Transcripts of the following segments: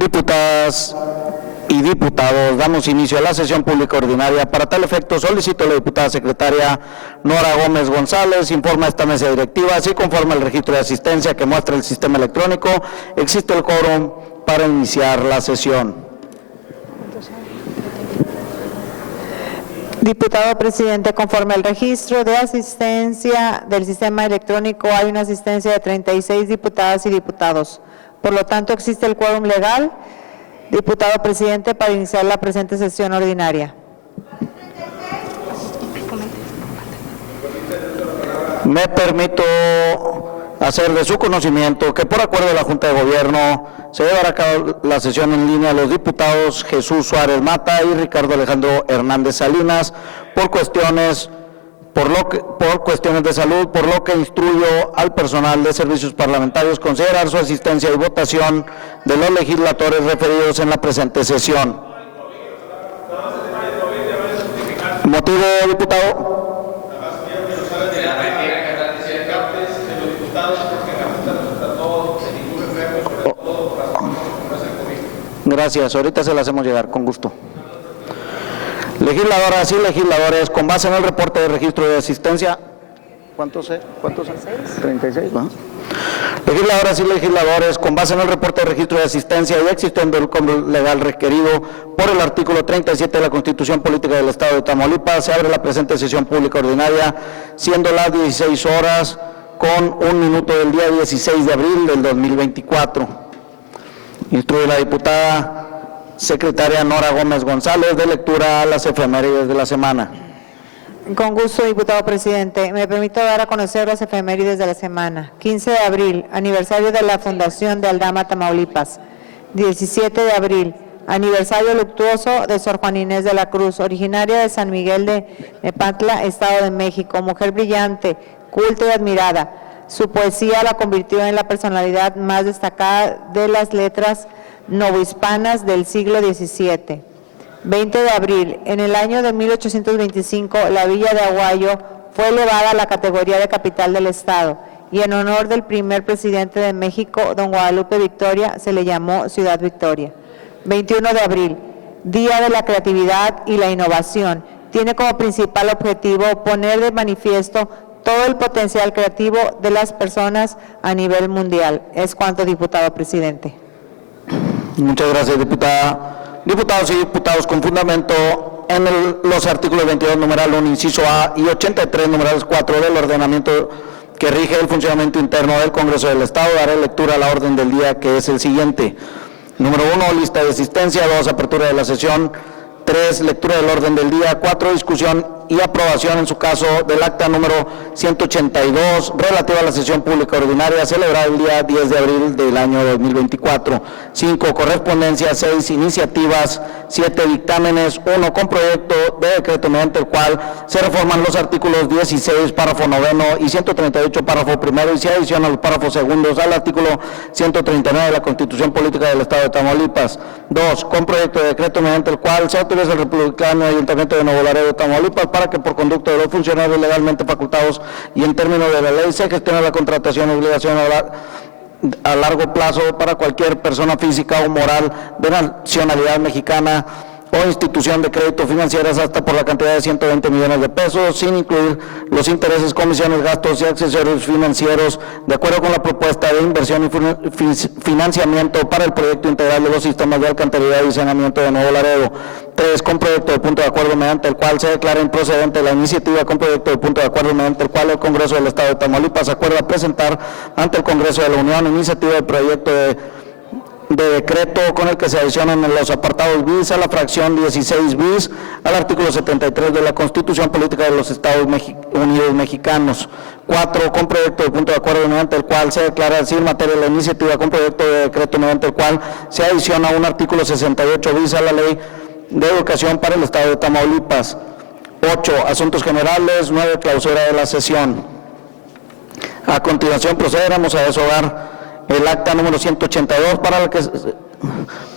Diputadas y diputados, damos inicio a la sesión pública ordinaria. Para tal efecto, solicito a la diputada secretaria Nora Gómez González informa a esta mesa directiva, así conforme al registro de asistencia que muestra el sistema electrónico, existe el quórum para iniciar la sesión. Diputado presidente, conforme al registro de asistencia del sistema electrónico, hay una asistencia de 36 diputadas y diputados. Por lo tanto, existe el quórum legal, diputado presidente, para iniciar la presente sesión ordinaria. Me permito hacer de su conocimiento que por acuerdo de la Junta de Gobierno se llevará a cabo la sesión en línea los diputados Jesús Suárez Mata y Ricardo Alejandro Hernández Salinas por cuestiones de salud, por lo que instruyo al personal de servicios parlamentarios considerar su asistencia y votación de los legisladores referidos en la presente sesión. ¿Motivo, diputado? Gracias, ahorita se la hacemos llegar, con gusto. Legisladoras y legisladores, con base en el reporte de registro de asistencia, ¿cuántos son? 36, ¿no? Legisladoras y legisladores, con base en el reporte de registro de asistencia y existiendo el quórum legal requerido por el artículo 37 de la Constitución Política del Estado de Tamaulipas, se abre la presente sesión pública ordinaria, siendo las 16 horas con 1 minuto del día 16 de abril del 2024. Instruye la diputada secretaria Nora Gómez González de lectura a las efemérides de la semana. Con gusto, diputado presidente. Me permito dar a conocer las efemérides de la semana. 15 de abril, aniversario de la Fundación de Aldama, Tamaulipas. 17 de abril, aniversario luctuoso de Sor Juana Inés de la Cruz, originaria de San Miguel de Nepantla, Estado de México, mujer brillante, culta y admirada. Su poesía la convirtió en la personalidad más destacada de las letras novohispanas del siglo XVII. 20 de abril, en el año de 1825, la villa de Aguayo fue elevada a la categoría de capital del Estado y en honor del primer presidente de México, don Guadalupe Victoria, se le llamó Ciudad Victoria. 21 de abril, Día de la Creatividad y la Innovación. Tiene como principal objetivo poner de manifiesto todo el potencial creativo de las personas a nivel mundial. Es cuanto, diputado presidente. Muchas gracias, diputada. Diputados y diputados, con fundamento en los artículos 22, numeral 1, inciso A, y 83, numerales 4 del ordenamiento que rige el funcionamiento interno del Congreso del Estado, daré lectura a la orden del día, que es el siguiente. Número 1, lista de asistencia. 2, apertura de la sesión. 3, lectura del orden del día. 4, discusión y aprobación, en su caso, del acta número 182, relativa a la sesión pública ordinaria celebrada el día 10 de abril del año 2024. 5, correspondencia. 6, iniciativas. 7, dictámenes. 1, con proyecto de decreto mediante el cual se reforman los artículos 16, párrafo noveno y 138, párrafo primero, y se adiciona los párrafos segundos al artículo 139 de la Constitución Política del Estado de Tamaulipas. 2, con proyecto de decreto mediante el cual se autoriza al republicano Ayuntamiento de Nuevo Laredo, Tamaulipas, para que por conducto de los funcionarios legalmente facultados y en términos de la ley se gestione la contratación y obligación a largo plazo para cualquier persona física o moral de nacionalidad mexicana o institución de crédito financieras hasta por la cantidad de 120 millones de pesos, sin incluir los intereses, comisiones, gastos y accesorios financieros, de acuerdo con la propuesta de inversión y financiamiento para el proyecto integral de los sistemas de alcantarillado y saneamiento de Nuevo Laredo. 3, con proyecto de punto de acuerdo mediante el cual se declara improcedente la iniciativa, con proyecto de punto de acuerdo mediante el cual el Congreso del Estado de Tamaulipas acuerda presentar ante el Congreso de la Unión iniciativa de proyecto de decreto con el que se adicionan en los apartados bis a la fracción 16 bis al artículo 73 de la Constitución Política de los Estados Unidos Mexicanos. 4, con proyecto de punto de acuerdo mediante el cual se declara sin materia la iniciativa, con proyecto de decreto mediante el cual se adiciona un artículo 68 bis a la Ley de Educación para el Estado de Tamaulipas. 8, asuntos generales. 9, clausura de la sesión. A continuación procederemos a deshogar el acta número 182 para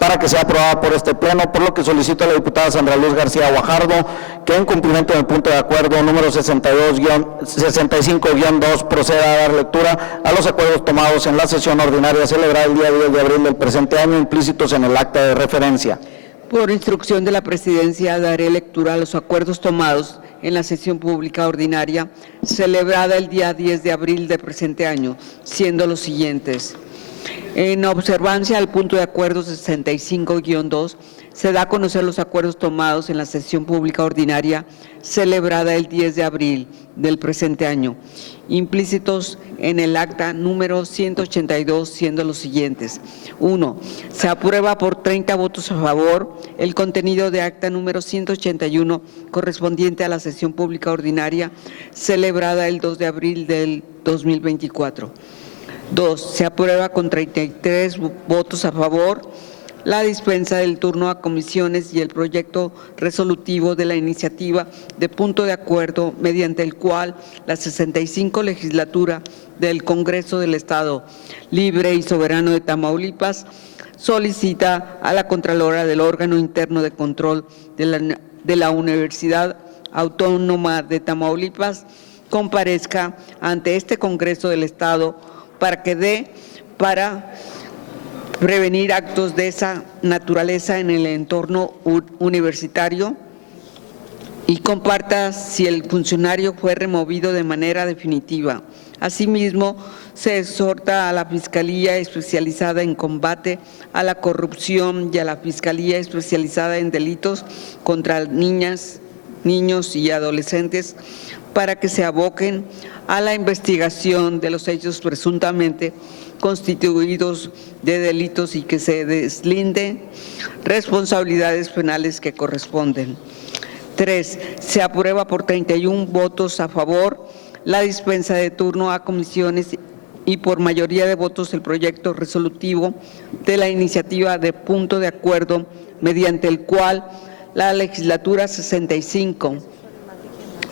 para que sea aprobada por este Pleno, por lo que solicito a la diputada Sandra Luz García Guajardo que en cumplimiento del punto de acuerdo número 65-2 proceda a dar lectura a los acuerdos tomados en la sesión ordinaria celebrada el día 10 de abril del presente año, implícitos en el acta de referencia. Por instrucción de la Presidencia, daré lectura a los acuerdos tomados en la sesión pública ordinaria celebrada el día 10 de abril del presente año, siendo los siguientes. En observancia al punto de acuerdo 65-2, se da a conocer los acuerdos tomados en la sesión pública ordinaria celebrada el 10 de abril del presente año, implícitos en el acta número 182, siendo los siguientes. 1. Se aprueba por 30 votos a favor el contenido de acta número 181 correspondiente a la sesión pública ordinaria celebrada el 2 de abril del 2024. 2. Se aprueba con 33 votos a favor la dispensa del turno a comisiones y el proyecto resolutivo de la iniciativa de punto de acuerdo mediante el cual la 65 legislatura del Congreso del Estado Libre y Soberano de Tamaulipas solicita a la Contralora del órgano interno de control de la Universidad Autónoma de Tamaulipas comparezca ante este Congreso del Estado para prevenir actos de esa naturaleza en el entorno universitario y comparta si el funcionario fue removido de manera definitiva. Asimismo, se exhorta a la Fiscalía Especializada en Combate a la Corrupción y a la Fiscalía Especializada en Delitos contra Niñas, Niños y Adolescentes para que se aboquen a la investigación de los hechos presuntamente constituidos de delitos y que se deslinden responsabilidades penales que corresponden. 3. Se aprueba por 31 votos a favor la dispensa de turno a comisiones y por mayoría de votos el proyecto resolutivo de la iniciativa de punto de acuerdo mediante el cual la legislatura 65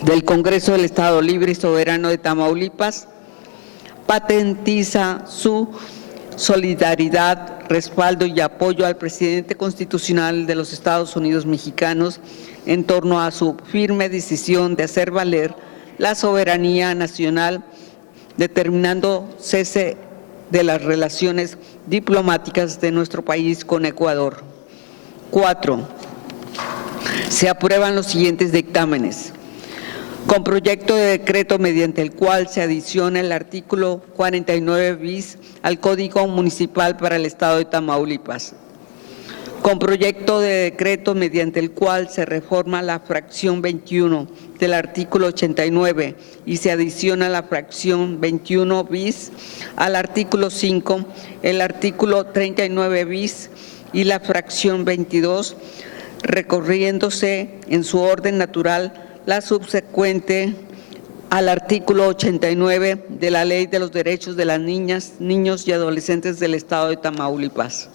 del Congreso del Estado Libre y Soberano de Tamaulipas patentiza su solidaridad, respaldo y apoyo al presidente constitucional de los Estados Unidos mexicanos en torno a su firme decisión de hacer valer la soberanía nacional, determinando cese de las relaciones diplomáticas de nuestro país con Ecuador. 4. Se aprueban los siguientes dictámenes. Con proyecto de decreto mediante el cual se adiciona el artículo 49 bis al Código Municipal para el Estado de Tamaulipas. Con proyecto de decreto mediante el cual se reforma la fracción 21 del artículo 89 y se adiciona la fracción 21 bis al artículo 5, el artículo 39 bis y la fracción 22, recorriéndose en su orden natural la subsecuente al artículo 89 de la Ley de los Derechos de las Niñas, Niños y Adolescentes del Estado de Tamaulipas.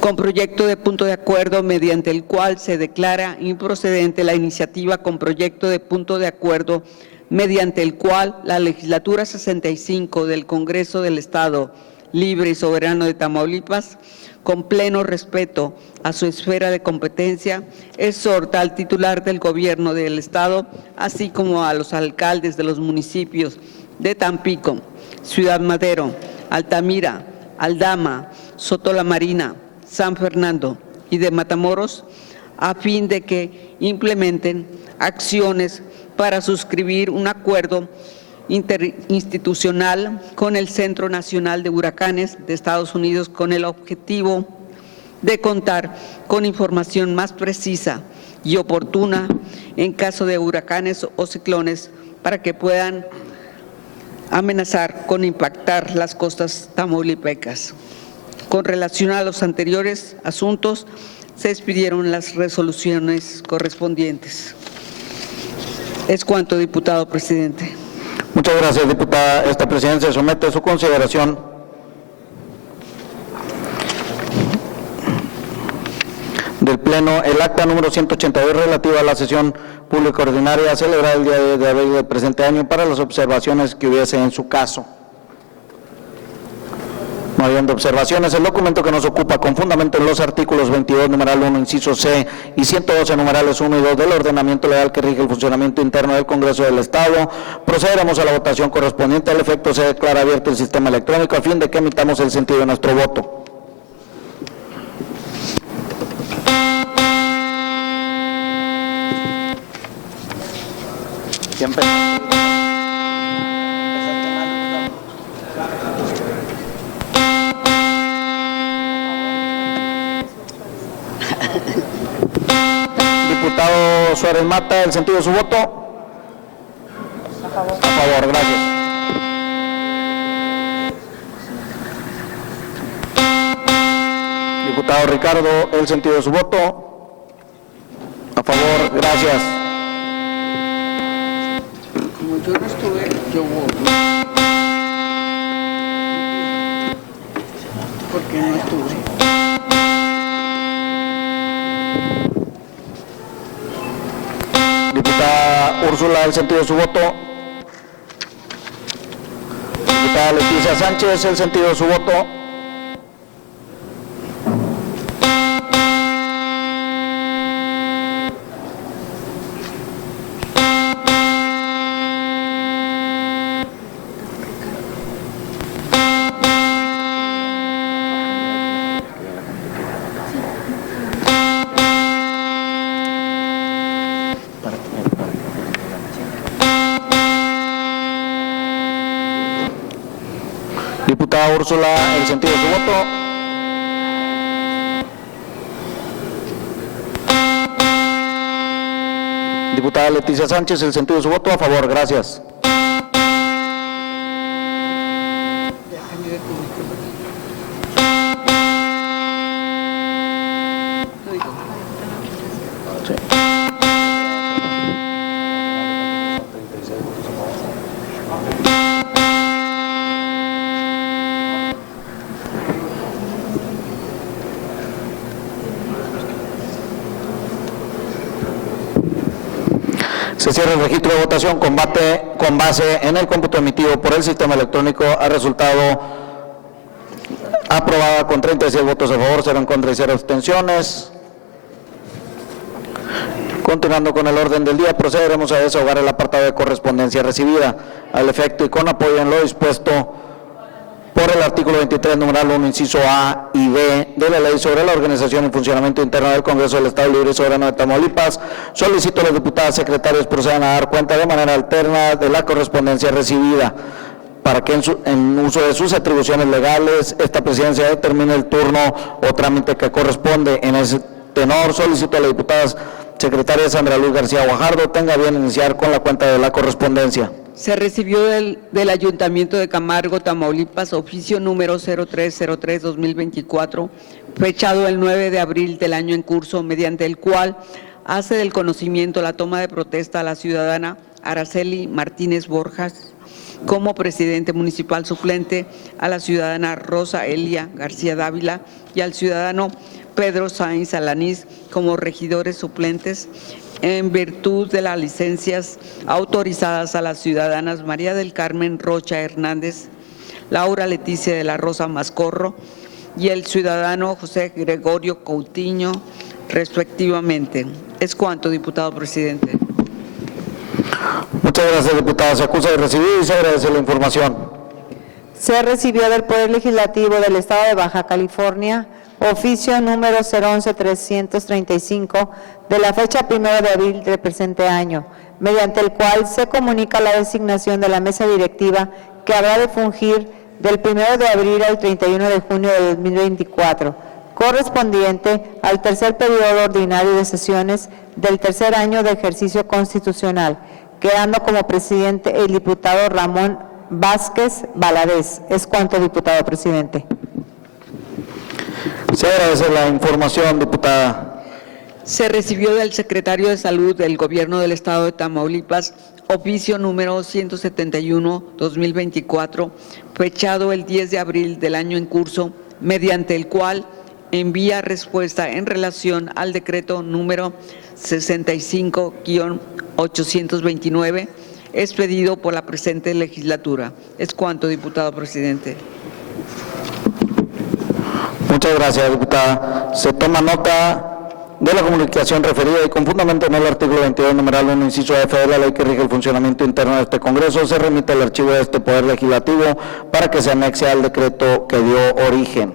Con proyecto de punto de acuerdo mediante el cual se declara improcedente la iniciativa con proyecto de punto de acuerdo mediante el cual la legislatura 65 del Congreso del Estado Libre y Soberano de Tamaulipas, con pleno respeto a su esfera de competencia, exhorta al titular del Gobierno del Estado, así como a los alcaldes de los municipios de Tampico, Ciudad Madero, Altamira, Aldama, Soto la Marina, San Fernando y de Matamoros, a fin de que implementen acciones para suscribir un acuerdo interinstitucional con el Centro Nacional de Huracanes de Estados Unidos con el objetivo de contar con información más precisa y oportuna en caso de huracanes o ciclones para que puedan amenazar con impactar las costas tamaulipecas. Con relación a los anteriores asuntos, se expidieron las resoluciones correspondientes. Es cuanto, diputado presidente. Muchas gracias, diputada. Esta presidencia somete a su consideración del Pleno el acta número 182 relativa a la sesión pública ordinaria celebrada el día de abril del presente año para las observaciones que hubiese en su caso. No habiendo observaciones, el documento que nos ocupa con fundamento en los artículos 22, numeral 1, inciso C, y 112, numerales 1 y 2 del ordenamiento legal que rige el funcionamiento interno del Congreso del Estado, procederemos a la votación correspondiente. Al efecto se declara abierto el sistema electrónico a fin de que emitamos el sentido de nuestro voto. Siempre. Diputado Suárez Mata, ¿el sentido de su voto? A favor, gracias. Diputado Ricardo, ¿el sentido de su voto? A favor, gracias. Como yo no estuve, yo voto. Porque no estuve. Diputada Úrsula, ¿el sentido de su voto? Diputada Leticia Sánchez, ¿el sentido de su voto? Diputada Úrsula, ¿el sentido de su voto? Diputada Leticia Sánchez, ¿el sentido de su voto? A favor, gracias. Se cierra el registro de votación con base en el cómputo emitido por el sistema electrónico. Ha resultado aprobada con 36 votos a favor, 0 en contra y 0 abstenciones. Continuando con el orden del día, procederemos a desahogar el apartado de correspondencia recibida. Al efecto y con apoyo en lo dispuesto por el artículo 23, numeral 1, inciso A y B de la Ley sobre la Organización y Funcionamiento Interno del Congreso del Estado Libre y Soberano de Tamaulipas, solicito a los diputados secretarios procedan a dar cuenta de manera alterna de la correspondencia recibida, para que en uso de sus atribuciones legales, esta presidencia determine el turno o trámite que corresponde. En ese tenor, solicito a la diputada secretaria Sandra Luz García Guajardo tenga bien iniciar con la cuenta de la correspondencia. Se recibió del Ayuntamiento de Camargo, Tamaulipas, oficio número 0303-2024, fechado el 9 de abril del año en curso, mediante el cual hace del conocimiento la toma de protesta a la ciudadana Araceli Martínez Borjas como presidente municipal suplente, a la ciudadana Rosa Elia García Dávila y al ciudadano Pedro Sainz Alanís como regidores suplentes, en virtud de las licencias autorizadas a las ciudadanas María del Carmen Rocha Hernández, Laura Leticia de la Rosa Mascorro y el ciudadano José Gregorio Coutinho, respectivamente. Es cuanto, diputado presidente. Muchas gracias, diputada. Se acusa de recibir y se agradece la información. Se recibió del Poder Legislativo del Estado de Baja California oficio número 011-335 de la fecha 1 de abril del presente año, mediante el cual se comunica la designación de la mesa directiva que habrá de fungir del 1 de abril al 31 de junio de 2024, correspondiente al tercer periodo ordinario de sesiones del tercer año de ejercicio constitucional, quedando como presidente el diputado Ramón Vázquez Valadez. Es cuanto, diputado presidente. Se agradece la información, diputada. Se recibió del secretario de Salud del Gobierno del Estado de Tamaulipas oficio número 171-2024, fechado el 10 de abril del año en curso, mediante el cual envía respuesta en relación al decreto número 65-829, expedido por la presente legislatura. Es cuanto, diputado presidente. Muchas gracias, diputada. Se toma nota de la comunicación referida y con fundamento en el artículo 22, numeral 1, inciso F de la ley que rige el funcionamiento interno de este Congreso, se remite al archivo de este Poder Legislativo para que se anexe al decreto que dio origen.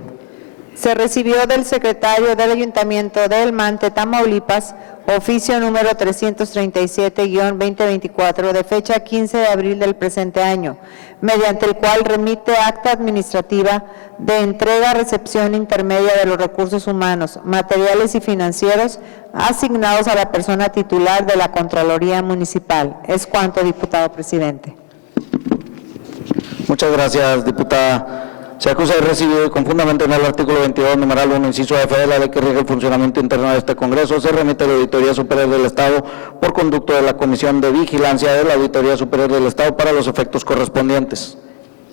Se recibió del secretario del Ayuntamiento del Mante, Tamaulipas, oficio número 337-2024 de fecha 15 de abril del presente año, mediante el cual remite acta administrativa de entrega-recepción intermedia de los recursos humanos, materiales y financieros asignados a la persona titular de la Contraloría Municipal. Es cuanto, diputado presidente. Muchas gracias, diputada. Se acusa de recibido y con fundamento en el artículo 22, numeral 1, inciso F de la ley que rige el funcionamiento interno de este Congreso, se remite a la Auditoría Superior del Estado por conducto de la Comisión de Vigilancia de la Auditoría Superior del Estado para los efectos correspondientes.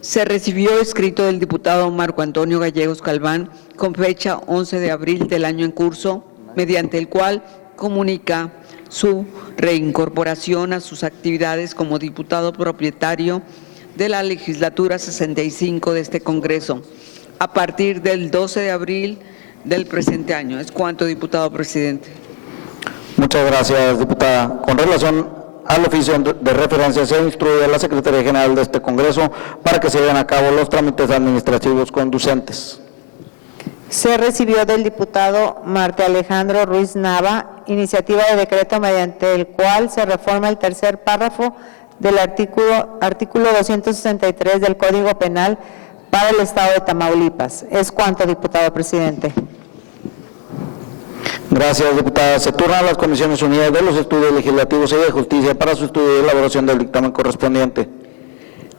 Se recibió escrito del diputado Marco Antonio Gallegos Galván con fecha 11 de abril del año en curso, mediante el cual comunica su reincorporación a sus actividades como diputado propietario de la legislatura 65 de este Congreso, a partir del 12 de abril del presente año. Es cuanto, diputado presidente. Muchas gracias, diputada. Con relación al oficio de referencia, se instruye a la Secretaría General de este Congreso para que se lleven a cabo los trámites administrativos conducentes. Se recibió del diputado Marte Alejandro Ruiz Nava iniciativa de decreto mediante el cual se reforma el tercer párrafo del artículo 263 del Código Penal para el Estado de Tamaulipas. Es cuanto, diputado presidente. Gracias, diputada. Se turnan a las Comisiones Unidas de los Estudios Legislativos y de Justicia para su estudio y elaboración del dictamen correspondiente.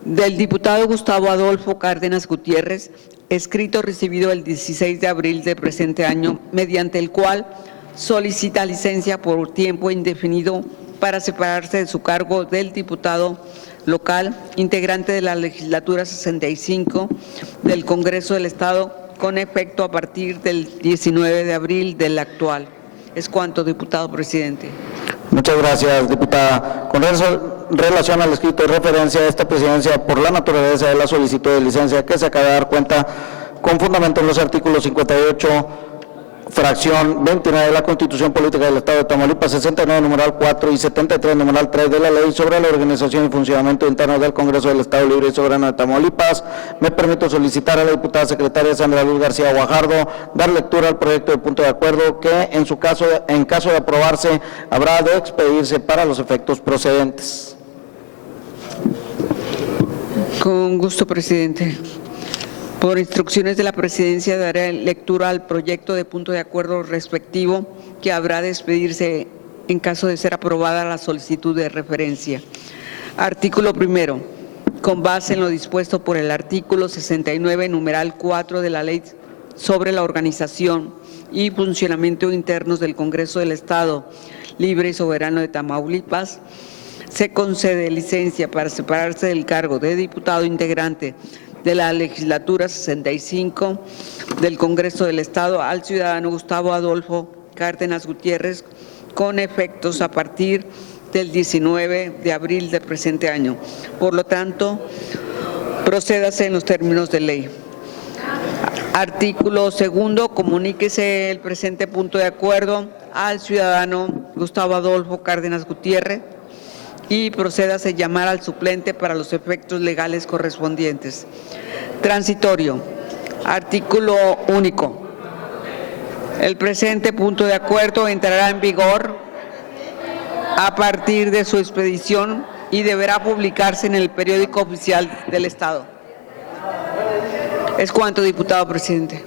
Del diputado Gustavo Adolfo Cárdenas Gutiérrez, escrito recibido el 16 de abril del presente año, mediante el cual solicita licencia por tiempo indefinido para separarse de su cargo del diputado local, integrante de la legislatura 65 del Congreso del Estado, con efecto a partir del 19 de abril del actual. Es cuanto, diputado presidente. Muchas gracias, diputada. Con relación al escrito de referencia a esta presidencia, por la naturaleza de la solicitud de licencia que se acaba de dar cuenta, con fundamento en los artículos 58, fracción 29 de la Constitución Política del Estado de Tamaulipas, 69, numeral 4 y 73, numeral 3 de la Ley sobre la organización y funcionamiento interno del Congreso del Estado Libre y Soberano de Tamaulipas, me permito solicitar a la diputada secretaria Sandra Luz García Guajardo dar lectura al proyecto de punto de acuerdo que, en caso de aprobarse, habrá de expedirse para los efectos procedentes. Con gusto, presidente. Por instrucciones de la presidencia, daré lectura al proyecto de punto de acuerdo respectivo que habrá de expedirse en caso de ser aprobada la solicitud de referencia. Artículo primero. Con base en lo dispuesto por el artículo 69, numeral 4 de la Ley sobre la organización y funcionamiento internos del Congreso del Estado Libre y Soberano de Tamaulipas, se concede licencia para separarse del cargo de diputado integrante de la legislatura 65 del Congreso del Estado al ciudadano Gustavo Adolfo Cárdenas Gutiérrez, con efectos a partir del 19 de abril del presente año. Por lo tanto, procédase en los términos de ley. Artículo segundo. Comuníquese el presente punto de acuerdo al ciudadano Gustavo Adolfo Cárdenas Gutiérrez y procédase a llamar al suplente para los efectos legales correspondientes. Transitorio. Artículo único. El presente punto de acuerdo entrará en vigor a partir de su expedición y deberá publicarse en el periódico oficial del Estado. Es cuanto, diputado presidente.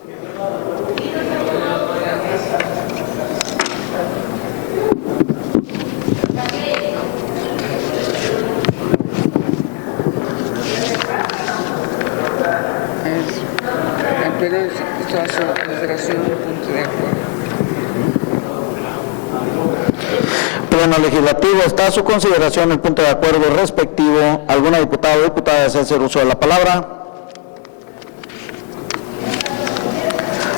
Pleno Legislativo, está a su consideración el punto de acuerdo respectivo. ¿Alguna diputada o diputada desea hacer uso de la palabra?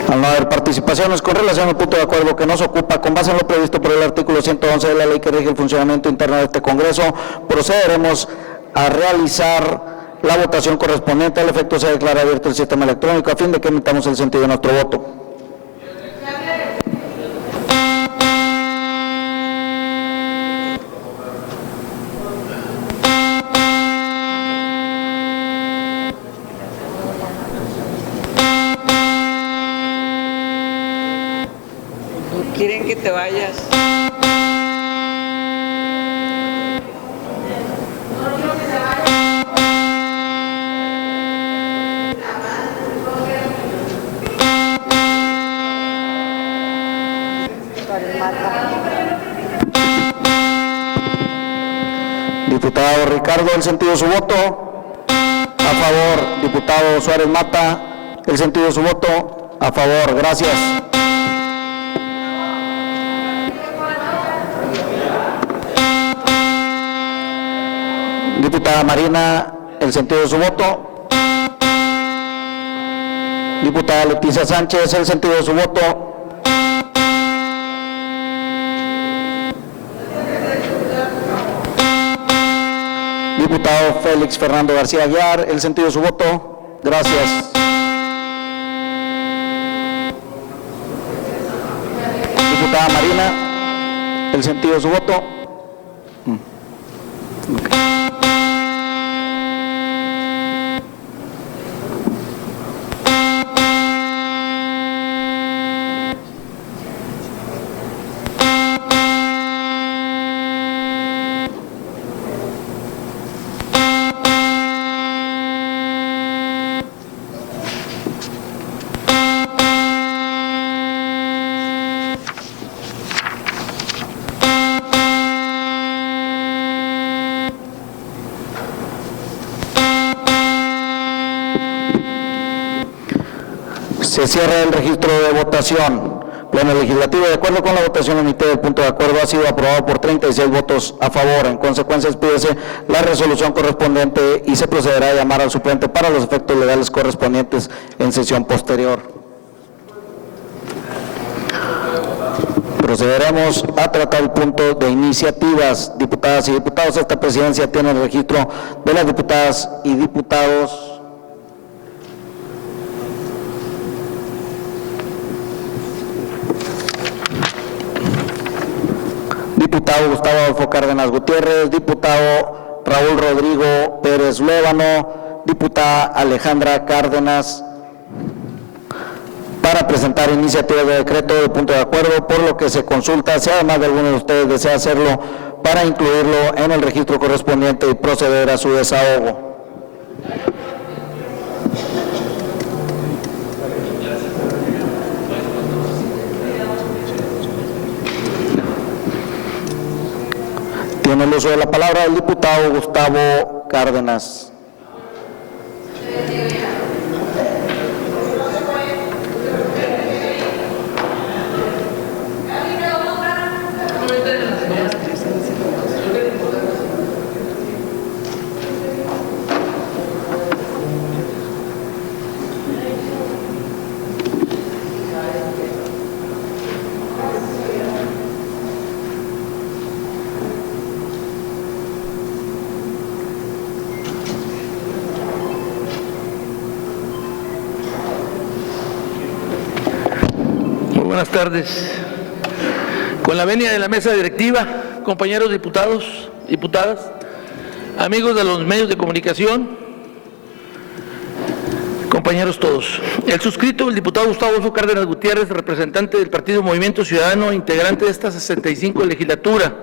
Al no haber participaciones con relación al punto de acuerdo que nos ocupa, con base en lo previsto por el artículo 111 de la Ley que rige el funcionamiento interno de este Congreso, procederemos a realizar la votación correspondiente. Al efecto se declara abierto el sistema electrónico a fin de que emitamos el sentido de nuestro voto. ¿Quieren que te vayas? Diputado Ricardo, el sentido de su voto. A favor. Diputado Suárez Mata, el sentido de su voto. A favor. Gracias. Diputada Marina, el sentido de su voto. Diputada Leticia Sánchez, el sentido de su voto. Diputado Félix Fernando García Aguiar, el sentido de su voto. Gracias. Diputada Marina, el sentido de su voto. Se cierra el registro de votación. Pleno Legislativo, de acuerdo con la votación emitida, el punto de acuerdo ha sido aprobado por 36 votos a favor. En consecuencia, expídese la resolución correspondiente y se procederá a llamar al suplente para los efectos legales correspondientes en sesión posterior. Procederemos a tratar el punto de iniciativas. Diputadas y diputados, esta presidencia tiene el registro de las diputadas y diputados. Diputado Gustavo Adolfo Cárdenas Gutiérrez, diputado Raúl Rodrigo Pérez Luébano, diputada Alejandra Cárdenas, para presentar iniciativas de decreto de punto de acuerdo, por lo que se consulta si además de alguno de ustedes desea hacerlo para incluirlo en el registro correspondiente y proceder a su desahogo. Tiene el uso de la palabra el diputado Gustavo Cárdenas. Buenas tardes. Con la venia de la mesa directiva, compañeros diputados, diputadas, amigos de los medios de comunicación, compañeros todos. El suscrito, el diputado Gustavo Adolfo Cárdenas Gutiérrez, representante del Partido Movimiento Ciudadano, integrante de esta 65 legislatura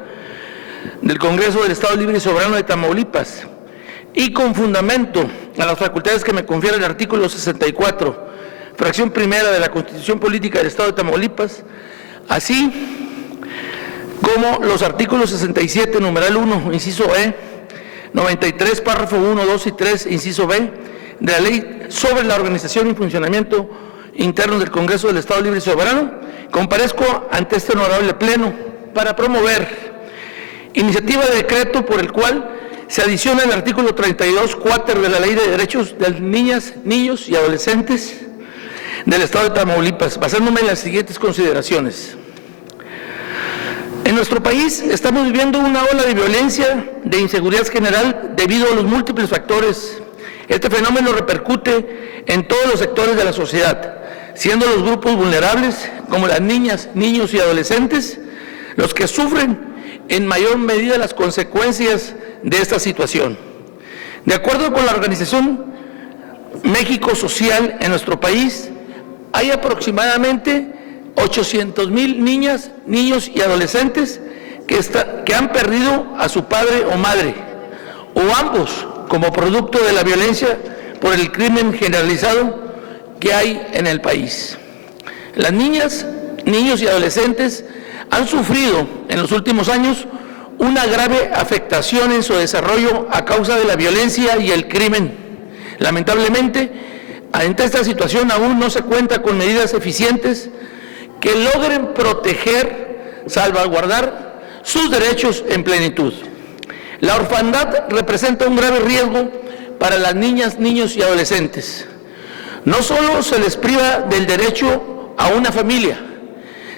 del Congreso del Estado Libre y Soberano de Tamaulipas, y con fundamento a las facultades que me confiere el artículo 64, fracción primera de la Constitución Política del Estado de Tamaulipas, así como los artículos 67, numeral 1, inciso E, 93, párrafo 1, 2 y 3, inciso B, de la Ley sobre la Organización y Funcionamiento Interno del Congreso del Estado Libre y Soberano, comparezco ante este honorable Pleno para promover iniciativa de decreto por el cual se adiciona el artículo 32, cuáter de la Ley de Derechos de Niñas, Niños y Adolescentes del Estado de Tamaulipas, basándome en las siguientes consideraciones. En nuestro país estamos viviendo una ola de violencia, de inseguridad general, debido a los múltiples factores Este fenómeno repercute en todos los sectores de la sociedad, siendo los grupos vulnerables, como las niñas, niños y adolescentes, los que sufren en mayor medida las consecuencias de esta situación. De acuerdo con la organización México Social en nuestro país, hay aproximadamente 800,000 niñas, niños y adolescentes que han perdido a su padre o madre, o ambos, como producto de la violencia por el crimen generalizado que hay en el país. Las niñas, niños y adolescentes han sufrido en los últimos años una grave afectación en su desarrollo a causa de la violencia y el crimen. Lamentablemente, ante esta situación aún no se cuenta con medidas eficientes que logren proteger, salvaguardar sus derechos en plenitud. La orfandad representa un grave riesgo para las niñas, niños y adolescentes. No solo se les priva del derecho a una familia,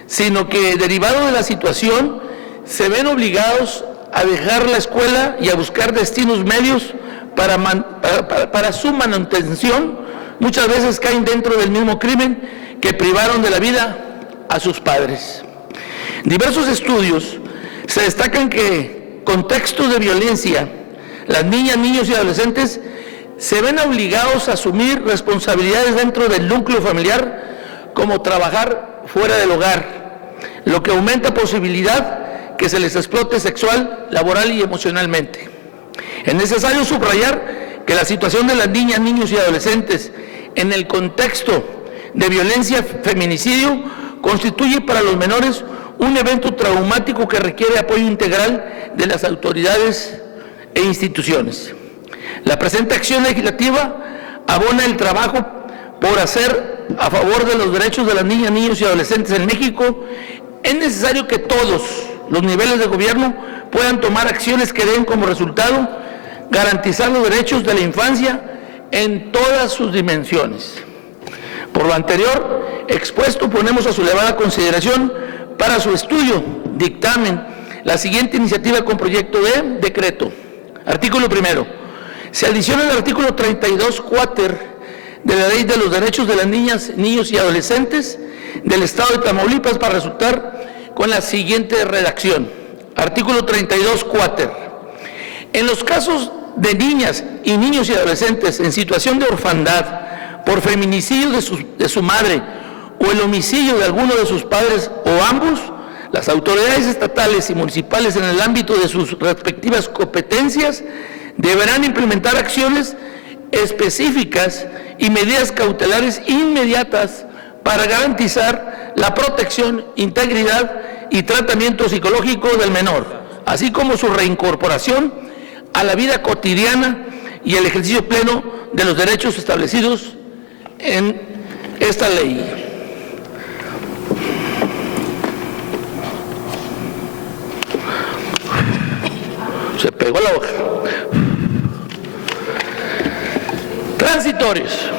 sino que derivado de la situación se ven obligados a dejar la escuela y a buscar destinos medios para su manutención. Muchas veces caen dentro del mismo crimen que privaron de la vida a sus padres. Diversos estudios se destacan que contextos de violencia, las niñas, niños y adolescentes se ven obligados a asumir responsabilidades dentro del núcleo familiar, como trabajar fuera del hogar, lo que aumenta posibilidad que se les explote sexual, laboral y emocionalmente. Es necesario subrayar que la situación de las niñas, niños y adolescentes en el contexto de violencia, feminicidio, constituye para los menores un evento traumático que requiere apoyo integral de las autoridades e instituciones. La presente acción legislativa abona el trabajo por hacer a favor de los derechos de las niñas, niños y adolescentes en México. Es necesario que todos los niveles de gobierno puedan tomar acciones que den como resultado garantizar los derechos de la infancia en todas sus dimensiones. Por lo anterior expuesto, ponemos a su elevada consideración para su estudio, dictamen, la siguiente iniciativa con proyecto de decreto. Artículo primero. Se adiciona el artículo 32 cuáter de la Ley de los Derechos de las Niñas, Niños y Adolescentes del Estado de Tamaulipas para resultar con la siguiente redacción. Artículo 32 cuáter. En los casos de niñas y niños y adolescentes en situación de orfandad por feminicidio de su madre o el homicidio de alguno de sus padres o ambos, las autoridades estatales y municipales en el ámbito de sus respectivas competencias deberán implementar acciones específicas y medidas cautelares inmediatas para garantizar la protección, integridad y tratamiento psicológico del menor, así como su reincorporación a la vida cotidiana y el ejercicio pleno de los derechos establecidos en esta ley. Se pegó la hoja. Transitorios.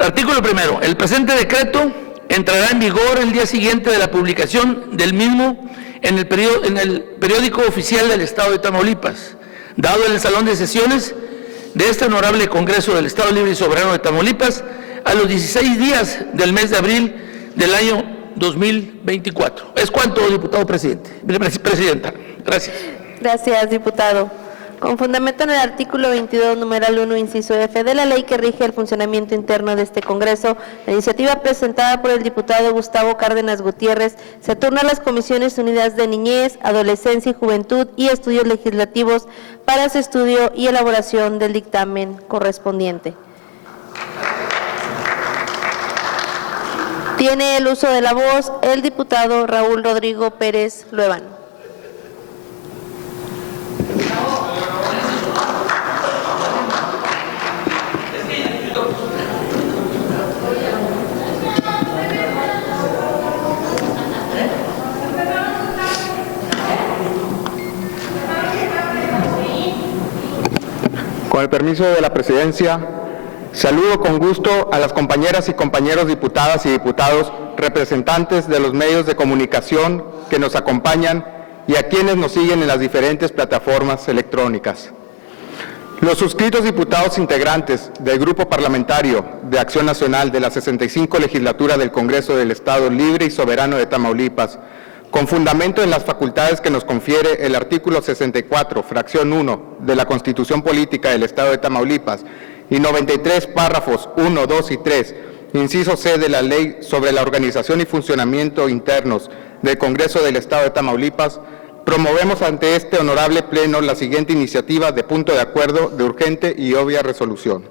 Artículo primero. El presente decreto entrará en vigor el día siguiente de la publicación del mismo en el periódico oficial del Estado de Tamaulipas, dado en el Salón de Sesiones de este honorable Congreso del Estado Libre y Soberano de Tamaulipas a los 16 días del mes de abril del año 2024. Es cuanto, diputado presidenta. Gracias. Gracias, diputado. Con fundamento en el artículo 22, numeral 1, inciso F, de la ley que rige el funcionamiento interno de este Congreso, la iniciativa presentada por el diputado Gustavo Cárdenas Gutiérrez se turna a las Comisiones Unidas de Niñez, Adolescencia y Juventud y Estudios Legislativos para su estudio y elaboración del dictamen correspondiente. Tiene el uso de la voz el diputado Raúl Rodrigo Pérez Luevano. Con el permiso de la presidencia, saludo con gusto a las compañeras y compañeros diputadas y diputados, representantes de los medios de comunicación que nos acompañan y a quienes nos siguen en las diferentes plataformas electrónicas. Los suscritos diputados integrantes del Grupo Parlamentario de Acción Nacional de la 65 Legislatura del Congreso del Estado Libre y Soberano de Tamaulipas, con fundamento en las facultades que nos confiere el artículo 64, fracción 1 de la Constitución Política del Estado de Tamaulipas y 93 párrafos 1, 2 y 3, inciso C de la Ley sobre la Organización y Funcionamiento Internos del Congreso del Estado de Tamaulipas, promovemos ante este honorable Pleno la siguiente iniciativa de punto de acuerdo de urgente y obvia resolución.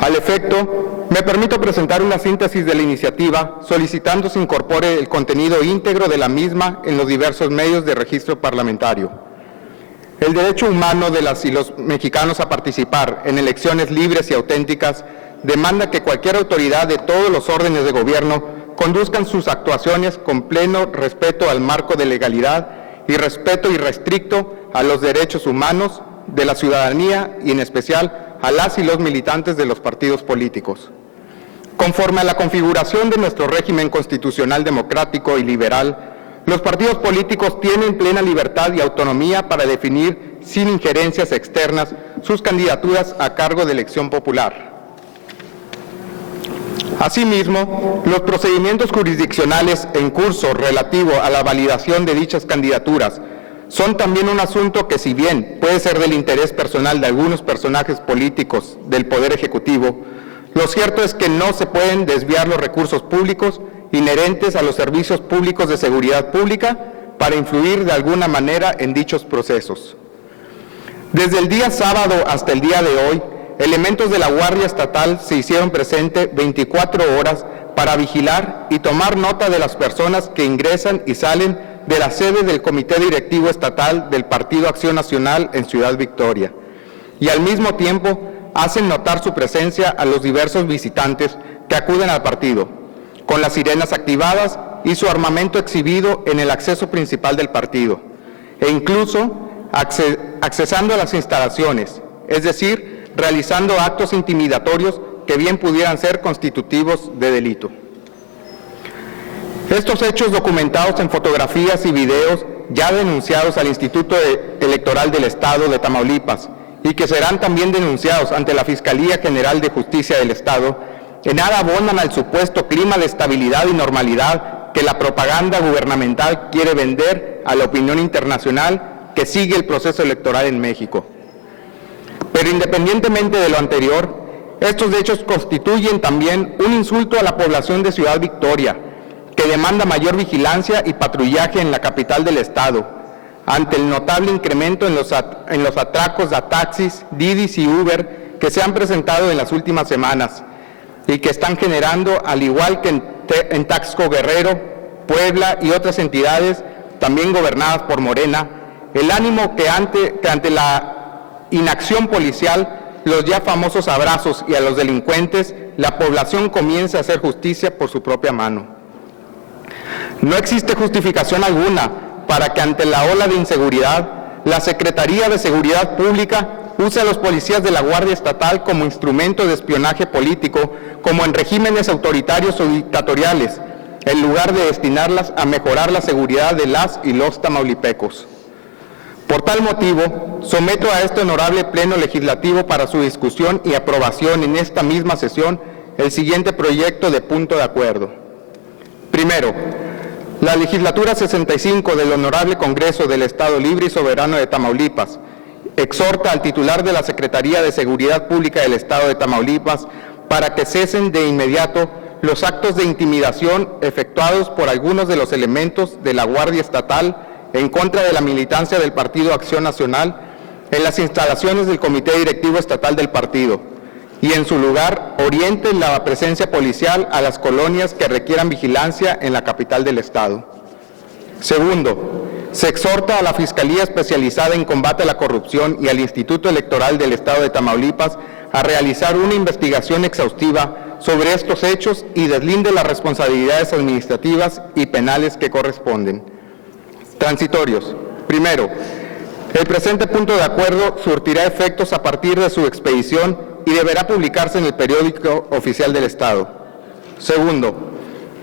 Al efecto, me permito presentar una síntesis de la iniciativa solicitando se incorpore el contenido íntegro de la misma en los diversos medios de registro parlamentario. El derecho humano de las y los mexicanos a participar en elecciones libres y auténticas demanda que cualquier autoridad de todos los órdenes de gobierno conduzcan sus actuaciones con pleno respeto al marco de legalidad y respeto irrestricto a los derechos humanos de la ciudadanía y en especial a las y los militantes de los partidos políticos. Conforme a la configuración de nuestro régimen constitucional democrático y liberal, los partidos políticos tienen plena libertad y autonomía para definir sin injerencias externas sus candidaturas a cargo de elección popular. Asimismo, los procedimientos jurisdiccionales en curso relativo a la validación de dichas candidaturas son también un asunto que, si bien puede ser del interés personal de algunos personajes políticos del Poder Ejecutivo, lo cierto es que no se pueden desviar los recursos públicos inherentes a los servicios públicos de seguridad pública para influir de alguna manera en dichos procesos. Desde el día sábado hasta el día de hoy, elementos de la Guardia Estatal se hicieron presente 24 horas para vigilar y tomar nota de las personas que ingresan y salen de la sede del Comité Directivo Estatal del Partido Acción Nacional en Ciudad Victoria, y al mismo tiempo hacen notar su presencia a los diversos visitantes que acuden al partido, con las sirenas activadas y su armamento exhibido en el acceso principal del partido, e incluso accesando a las instalaciones, es decir, realizando actos intimidatorios que bien pudieran ser constitutivos de delito. Estos hechos documentados en fotografías y videos ya denunciados al Instituto Electoral del Estado de Tamaulipas y que serán también denunciados ante la Fiscalía General de Justicia del Estado, en nada abonan al supuesto clima de estabilidad y normalidad que la propaganda gubernamental quiere vender a la opinión internacional que sigue el proceso electoral en México. Pero independientemente de lo anterior, estos hechos constituyen también un insulto a la población de Ciudad Victoria, que demanda mayor vigilancia y patrullaje en la capital del estado, ante el notable incremento en los atracos a taxis, Didis y Uber que se han presentado en las últimas semanas y que están generando, al igual que en Taxco Guerrero, Puebla y otras entidades también gobernadas por Morena, el ánimo que ante la inacción policial, los ya famosos abrazos y a los delincuentes, la población comienza a hacer justicia por su propia mano. No existe justificación alguna para que ante la ola de inseguridad, la Secretaría de Seguridad Pública use a los policías de la Guardia Estatal como instrumento de espionaje político, como en regímenes autoritarios o dictatoriales, en lugar de destinarlas a mejorar la seguridad de las y los tamaulipecos. Por tal motivo, someto a este honorable Pleno Legislativo para su discusión y aprobación en esta misma sesión el siguiente proyecto de punto de acuerdo. Primero, la Legislatura 65 del Honorable Congreso del Estado Libre y Soberano de Tamaulipas exhorta al titular de la Secretaría de Seguridad Pública del Estado de Tamaulipas para que cesen de inmediato los actos de intimidación efectuados por algunos de los elementos de la Guardia Estatal en contra de la militancia del Partido Acción Nacional en las instalaciones del Comité Directivo Estatal del partido y en su lugar orienten la presencia policial a las colonias que requieran vigilancia en la capital del Estado. Segundo, se exhorta a la Fiscalía Especializada en Combate a la Corrupción y al Instituto Electoral del Estado de Tamaulipas a realizar una investigación exhaustiva sobre estos hechos y deslinde las responsabilidades administrativas y penales que corresponden. Transitorios. Primero, el presente punto de acuerdo surtirá efectos a partir de su expedición y deberá publicarse en el Periódico Oficial del Estado. Segundo,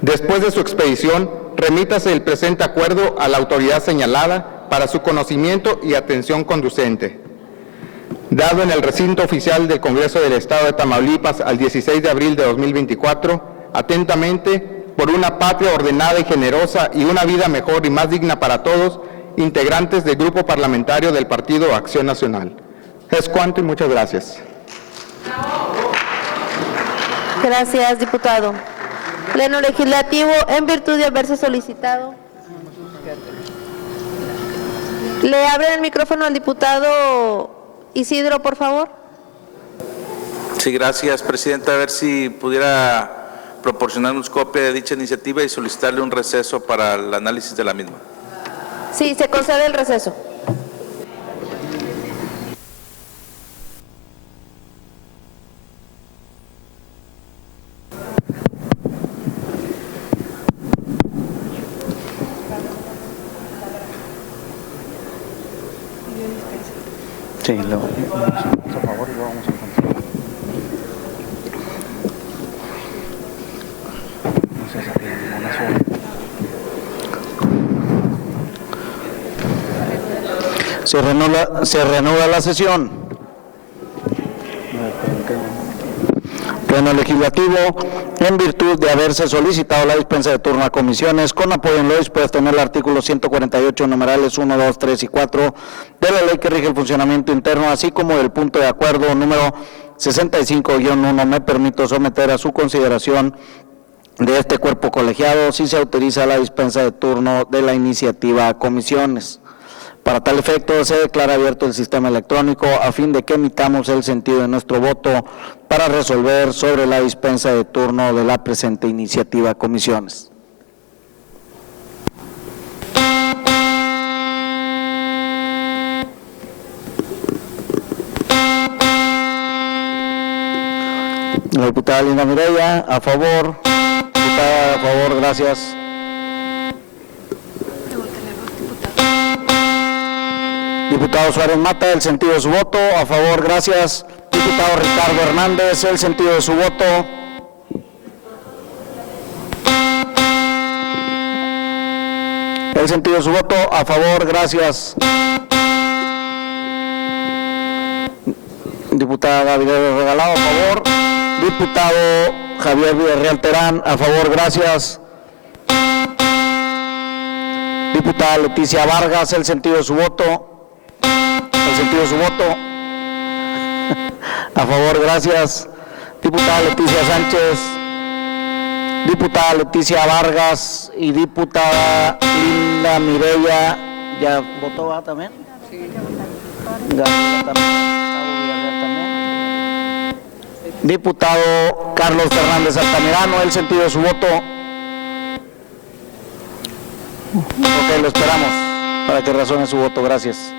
después de su expedición, remítase el presente acuerdo a la autoridad señalada para su conocimiento y atención conducente. dado en el recinto oficial del Congreso del Estado de Tamaulipas al 16 de abril de 2024, atentamente, por una patria ordenada y generosa y una vida mejor y más digna para todos, integrantes del Grupo Parlamentario del Partido Acción Nacional. Es cuanto y muchas gracias. Gracias, diputado. Pleno Legislativo, en virtud de haberse solicitado. Le abren el micrófono al diputado Isidro, por favor. Sí, gracias, Presidenta. A ver si pudiera proporcionarnos copia de dicha iniciativa y solicitarle un receso para el análisis de la misma. Sí, se concede el receso. Sí, lo vamos a favor y lo vamos a continuar. No sé si ninguna sola. Se reanuda la sesión. Pleno Legislativo, en virtud de haberse solicitado la dispensa de turno a comisiones, con apoyo en lo dispuesto en el artículo 148, numerales 1, 2, 3 y 4 de la ley que rige el funcionamiento interno, así como del punto de acuerdo número 65-1, me permito someter a su consideración de este cuerpo colegiado si se autoriza la dispensa de turno de la iniciativa a comisiones. Para tal efecto, se declara abierto el sistema electrónico a fin de que emitamos el sentido de nuestro voto para resolver sobre la dispensa de turno de la presente iniciativa a comisiones. La diputada Linda Mireya, a favor. Diputada, a favor, gracias. Diputado Suárez Mata, el sentido de su voto, a favor, gracias. Diputado Ricardo Hernández, el sentido de su voto. El sentido de su voto, a favor, gracias. Diputada Gabriela Regalado, a favor. Diputado Javier Villarreal Terán, a favor, gracias. Diputada Leticia Vargas, el sentido de su voto. El sentido de su voto. A favor, gracias. Diputada Leticia Sánchez. Diputada Leticia Vargas y diputada Linda Mireya. ¿Ya votó también? Sí. Gabriela también. Diputado Carlos Fernández Altamirano, el sentido de su voto. Ok, lo esperamos para que razone su voto. Gracias.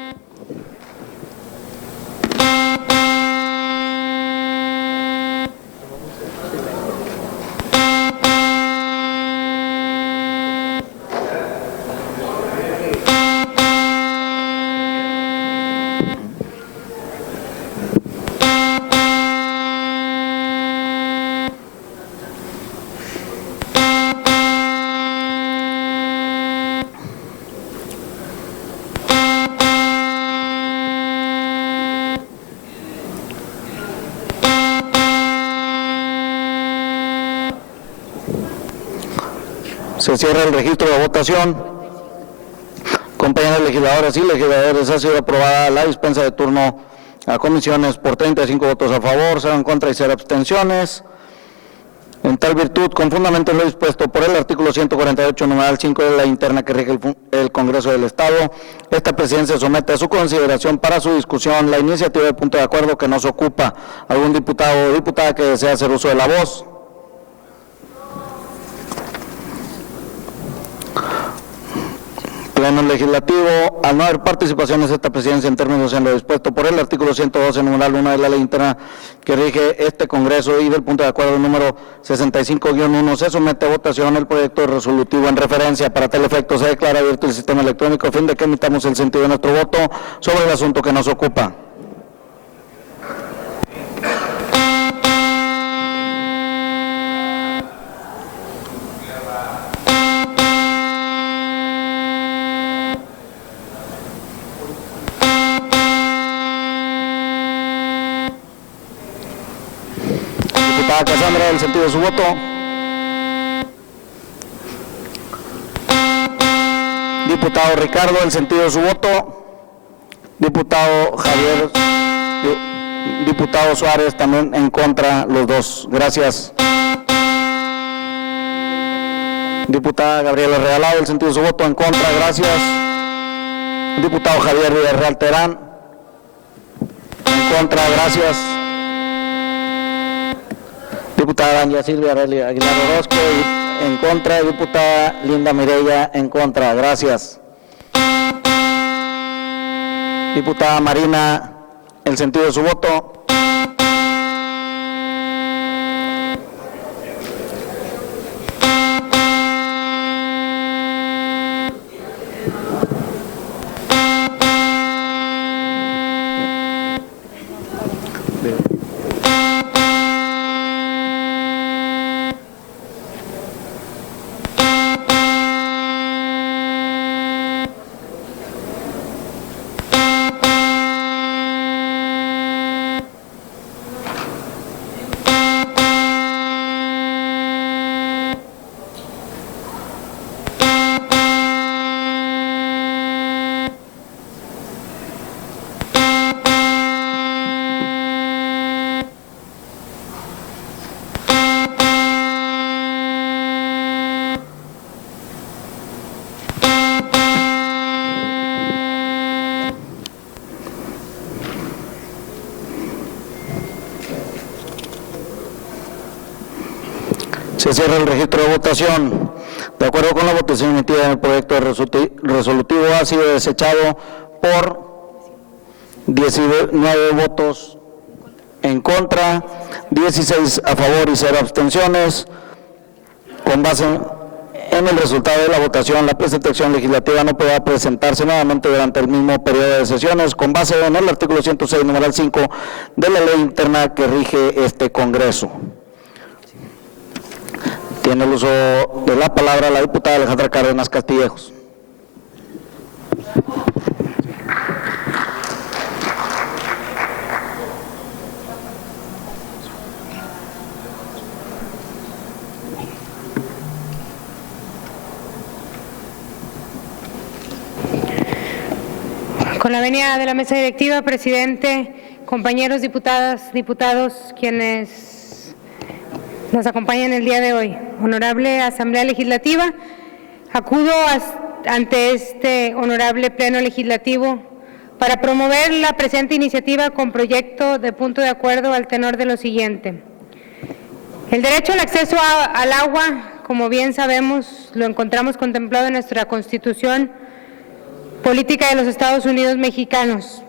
Se cierra el registro de votación. Compañeros legisladoras y legisladores, ha sido aprobada la dispensa de turno a comisiones por 35 votos a favor, 0 en contra y 0 abstenciones. En tal virtud, con fundamento en lo dispuesto por el artículo 148, numeral 5 de la interna que rige el Congreso del Estado, esta presidencia somete a su consideración para su discusión la iniciativa de punto de acuerdo que nos ocupa. ¿Algún diputado o diputada que desea hacer uso de la voz? Pleno Legislativo, al no haber participaciones de esta presidencia en términos en lo dispuesto por el artículo 112, numeral 1 de la ley interna que rige este Congreso y del punto de acuerdo número 65-1, se somete a votación el proyecto resolutivo en referencia. Para tal efecto se declara abierto el sistema electrónico a fin de que emitamos el sentido de nuestro voto sobre el asunto que nos ocupa. Diputada Cassandra, el sentido de su voto. Diputado Ricardo, el sentido de su voto. Diputado Javier, diputado Suárez, también en contra, los dos. Gracias. Diputada Gabriela Regalado, el sentido de su voto, en contra. Gracias. Diputado Javier Villarreal Terán, en contra. Gracias. Diputada Dania Silvia Aguilar Orozco, en contra. Diputada Linda Mireya, en contra. Gracias. Diputada Marina, el sentido de su voto. Se cierra el registro de votación. De acuerdo con la votación emitida en el proyecto resolutivo, ha sido desechado por 19 votos en contra, 16 a favor y 0 abstenciones. Con base en el resultado de la votación, la presente acción legislativa no podrá presentarse nuevamente durante el mismo periodo de sesiones, con base en el artículo 106, numeral 5 de la ley interna que rige este Congreso. Tiene el uso de la palabra la diputada Alejandra Cárdenas Castillejos. Con la venia de la mesa directiva, presidente, compañeros diputadas, diputados, quienes nos acompañan el día de hoy. Honorable Asamblea Legislativa, acudo ante este honorable Pleno Legislativo para promover la presente iniciativa con proyecto de punto de acuerdo al tenor de lo siguiente. El derecho al acceso al agua, como bien sabemos, lo encontramos contemplado en nuestra Constitución Política de los Estados Unidos Mexicanos.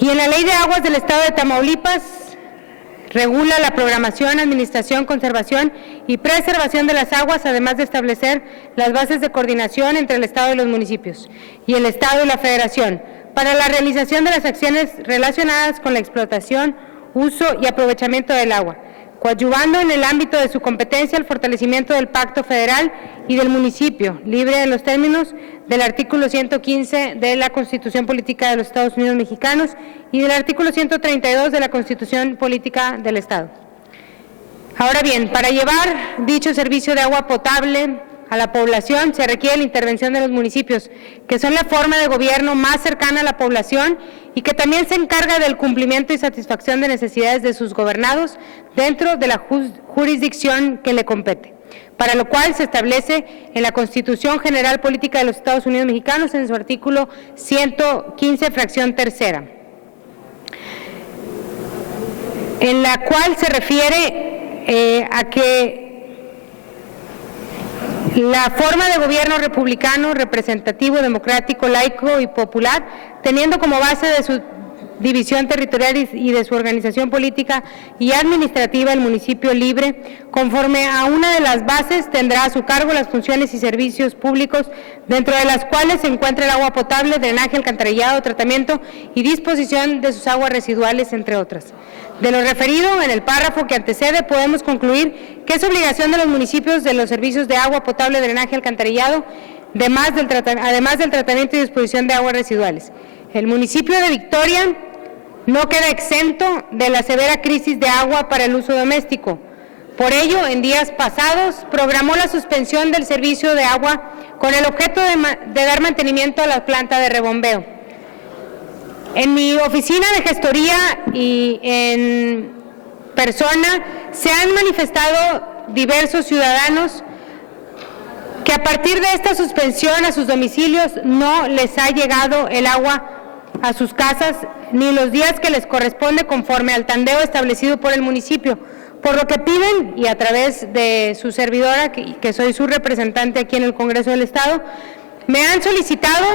Y en la Ley de Aguas del Estado de Tamaulipas regula la programación, administración, conservación y preservación de las aguas, además de establecer las bases de coordinación entre el Estado y los municipios, y el Estado y la Federación, para la realización de las acciones relacionadas con la explotación, uso y aprovechamiento del agua, coadyuvando en el ámbito de su competencia el fortalecimiento del Pacto Federal y del municipio, libre de los términos del artículo 115 de la Constitución Política de los Estados Unidos Mexicanos y del artículo 132 de la Constitución Política del Estado. Ahora bien, para llevar dicho servicio de agua potable a la población se requiere la intervención de los municipios, que son la forma de gobierno más cercana a la población y que también se encarga del cumplimiento y satisfacción de necesidades de sus gobernados dentro de la jurisdicción que le compete, para lo cual se establece en la Constitución General Política de los Estados Unidos Mexicanos en su artículo 115, fracción tercera, en la cual se refiere a que la forma de gobierno republicano, representativo, democrático, laico y popular, teniendo como base de su división territorial y de su organización política y administrativa el municipio libre, conforme a una de las bases tendrá a su cargo las funciones y servicios públicos, dentro de las cuales se encuentra el agua potable, drenaje, alcantarillado, tratamiento y disposición de sus aguas residuales, entre otras. De lo referido en el párrafo que antecede, podemos concluir que es obligación de los municipios de los servicios de agua potable, drenaje, alcantarillado, además del tratamiento y disposición de aguas residuales. El municipio de Victoria no queda exento de la severa crisis de agua para el uso doméstico. Por ello, en días pasados, programó la suspensión del servicio de agua con el objeto de dar mantenimiento a la planta de rebombeo. En mi oficina de gestoría y en persona se han manifestado diversos ciudadanos que a partir de esta suspensión a sus domicilios no les ha llegado el agua a sus casas ni los días que les corresponde conforme al tandeo establecido por el municipio, por lo que piden, y a través de su servidora, que soy su representante aquí en el Congreso del Estado, me han solicitado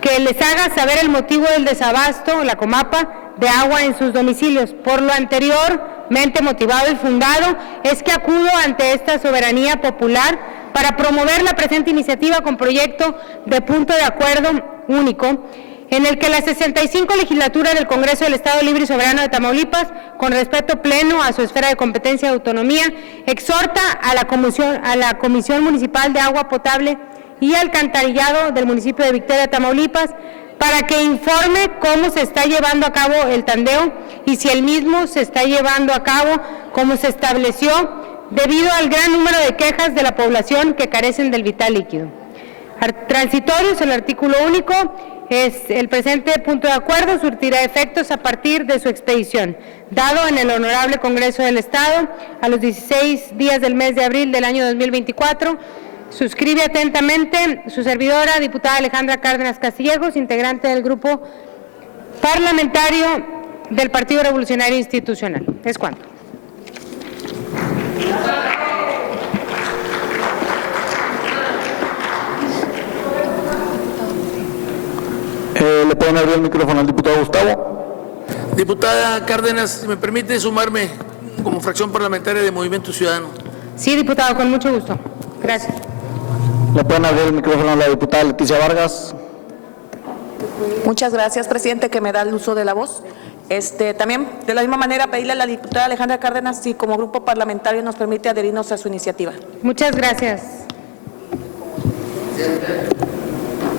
que les haga saber el motivo del desabasto, la Comapa, de agua en sus domicilios. Por lo anteriormente motivado y fundado, es que acudo ante esta soberanía popular para promover la presente iniciativa con proyecto de punto de acuerdo único, en el que la 65 legislatura del Congreso del Estado Libre y Soberano de Tamaulipas, con respeto pleno a su esfera de competencia y autonomía, exhorta a la Comisión Municipal de Agua Potable y Alcantarillado del municipio de Victoria, Tamaulipas, para que informe cómo se está llevando a cabo el tandeo y si el mismo se está llevando a cabo como se estableció, debido al gran número de quejas de la población que carecen del vital líquido. Transitorios, el artículo único, es el presente punto de acuerdo surtirá efectos a partir de su expedición, dado en el Honorable Congreso del Estado a los 16 días del mes de abril del año 2024. Suscribe atentamente su servidora, diputada Alejandra Cárdenas Castillejos, integrante del Grupo Parlamentario del Partido Revolucionario Institucional. Es cuanto. ¿Le pueden abrir el micrófono al diputado Gustavo? Diputada Cárdenas, si me permite sumarme como fracción parlamentaria de Movimiento Ciudadano. Sí, diputado, con mucho gusto. Gracias. ¿Le pueden abrir el micrófono a la diputada Leticia Vargas? Muchas gracias, presidente, que me da el uso de la voz. También, de la misma manera, pedirle a la diputada Alejandra Cárdenas si como grupo parlamentario nos permite adherirnos a su iniciativa. Muchas gracias.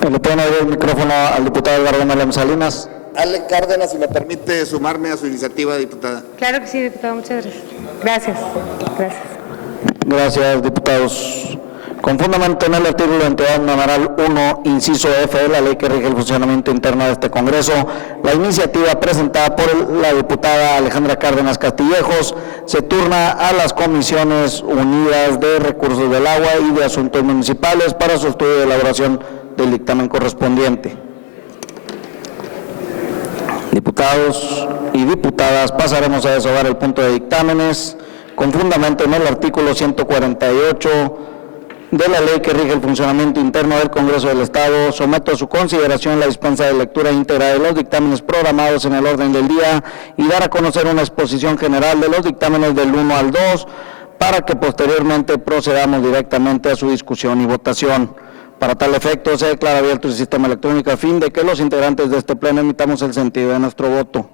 ¿Le pueden abrir el micrófono al diputado Edgardo Melem Salinas? Ale Cárdenas, si me permite sumarme a su iniciativa, diputada. Claro que sí, diputado, muchas gracias. Gracias. Gracias. Gracias, diputados. Con fundamento en el artículo 22, numeral 1, inciso F de la ley que rige el funcionamiento interno de este Congreso, la iniciativa presentada por la diputada Alejandra Cárdenas Castillejos se turna a las Comisiones Unidas de Recursos del Agua y de Asuntos Municipales para su estudio y elaboración del dictamen correspondiente. Diputados y diputadas, pasaremos a desahogar el punto de dictámenes con fundamento en el artículo 148 de la ley que rige el funcionamiento interno del Congreso del Estado. Someto a su consideración la dispensa de lectura íntegra de los dictámenes programados en el orden del día y dar a conocer una exposición general de los dictámenes del 1 al 2 para que posteriormente procedamos directamente a su discusión y votación. Para tal efecto, se declara abierto el sistema electrónico a fin de que los integrantes de este pleno emitamos el sentido de nuestro voto.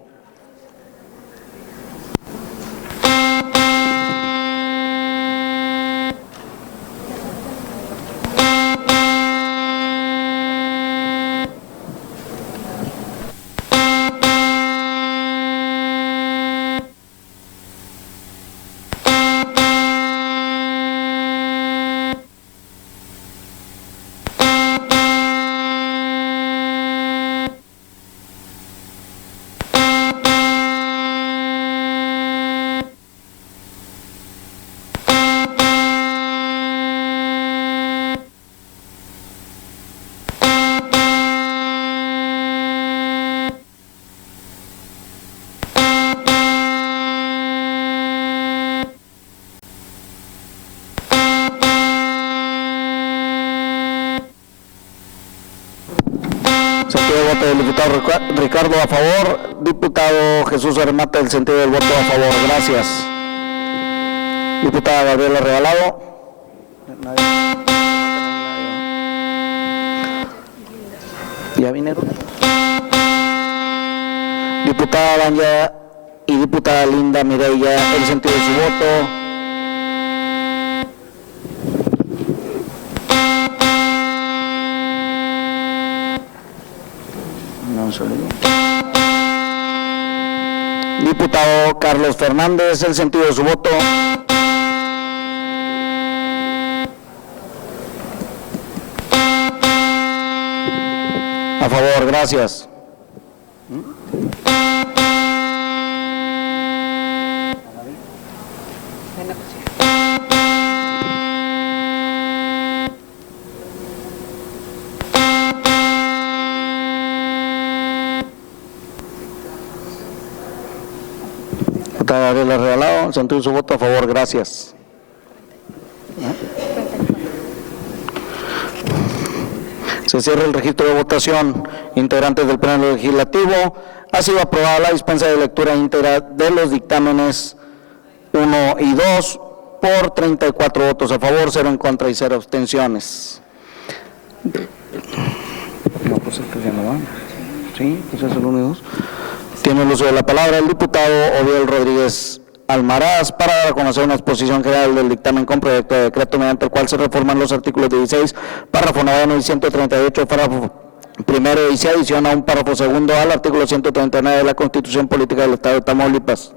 Sentido de voto del diputado Ricardo a favor, diputado Jesús Armata, el sentido del voto a favor. Gracias. Diputada Gabriela Regalado. ¿Ya vinieron? Diputada Banya y diputada Linda Mireya, el sentido de su voto. Diputado Carlos Fernández, el sentido de su voto. A favor, gracias. Diputada Gabriela Regalado, el sentido de su voto. A favor, gracias. Se cierra el registro de votación. Integrantes del Pleno Legislativo, ha sido aprobada la dispensa de lectura íntegra de los dictámenes 1 y 2 por 34 votos a favor, 0 en contra y 0 abstenciones. No, pues esto ya no va. Sí, pues es el 1 y 2. Tiene el uso de la palabra el diputado Oviel Rodríguez Almaraz para dar a conocer una exposición general del dictamen con proyecto de decreto mediante el cual se reforman los artículos 16, párrafo 9 y 138, párrafo primero, y se adiciona un párrafo segundo al artículo 139 de la Constitución Política del Estado de Tamaulipas.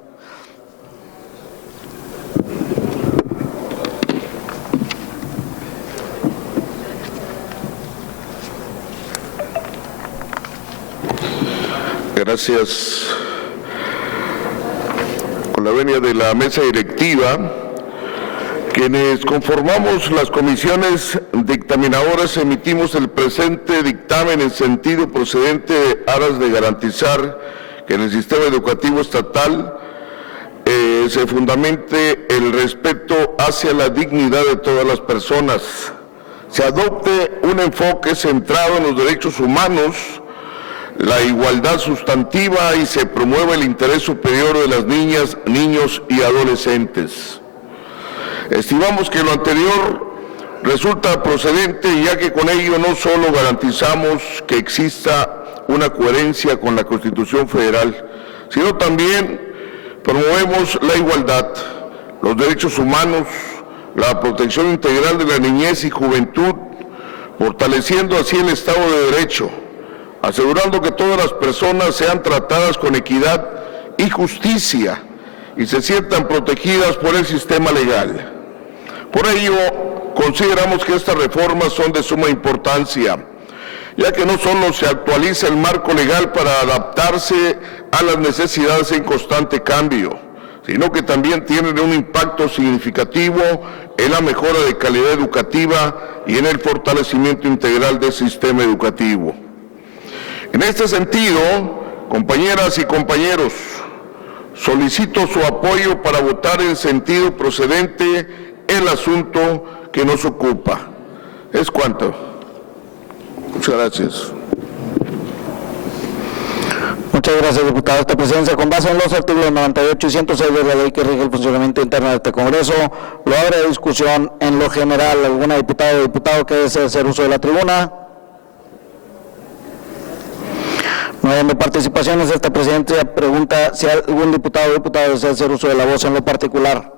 Gracias. Con la venia de la mesa directiva, quienes conformamos las comisiones dictaminadoras emitimos el presente dictamen en sentido procedente de aras de garantizar que en el sistema educativo estatal se fundamente el respeto hacia la dignidad de todas las personas, se adopte un enfoque centrado en los derechos humanos, la igualdad sustantiva y se promueva el interés superior de las niñas, niños y adolescentes. Estimamos que lo anterior resulta procedente, ya que con ello no solo garantizamos que exista una coherencia con la Constitución Federal, sino también promovemos la igualdad, los derechos humanos, la protección integral de la niñez y juventud, fortaleciendo así el Estado de Derecho, asegurando que todas las personas sean tratadas con equidad y justicia y se sientan protegidas por el sistema legal. Por ello, consideramos que estas reformas son de suma importancia, ya que no solo se actualiza el marco legal para adaptarse a las necesidades en constante cambio, sino que también tienen un impacto significativo en la mejora de calidad educativa y en el fortalecimiento integral del sistema educativo. En este sentido, compañeras y compañeros, solicito su apoyo para votar en sentido procedente el asunto que nos ocupa. Es cuanto. Muchas gracias. Muchas gracias, diputado. Esta presidencia, con base en los artículos 98 y 106 de la ley que rige el funcionamiento interno de este Congreso, lo abre a discusión en lo general. ¿Alguna diputada o diputado que desee hacer uso de la tribuna? No habiendo participaciones, esta presidencia pregunta si algún diputado o diputada desea hacer uso de la voz en lo particular.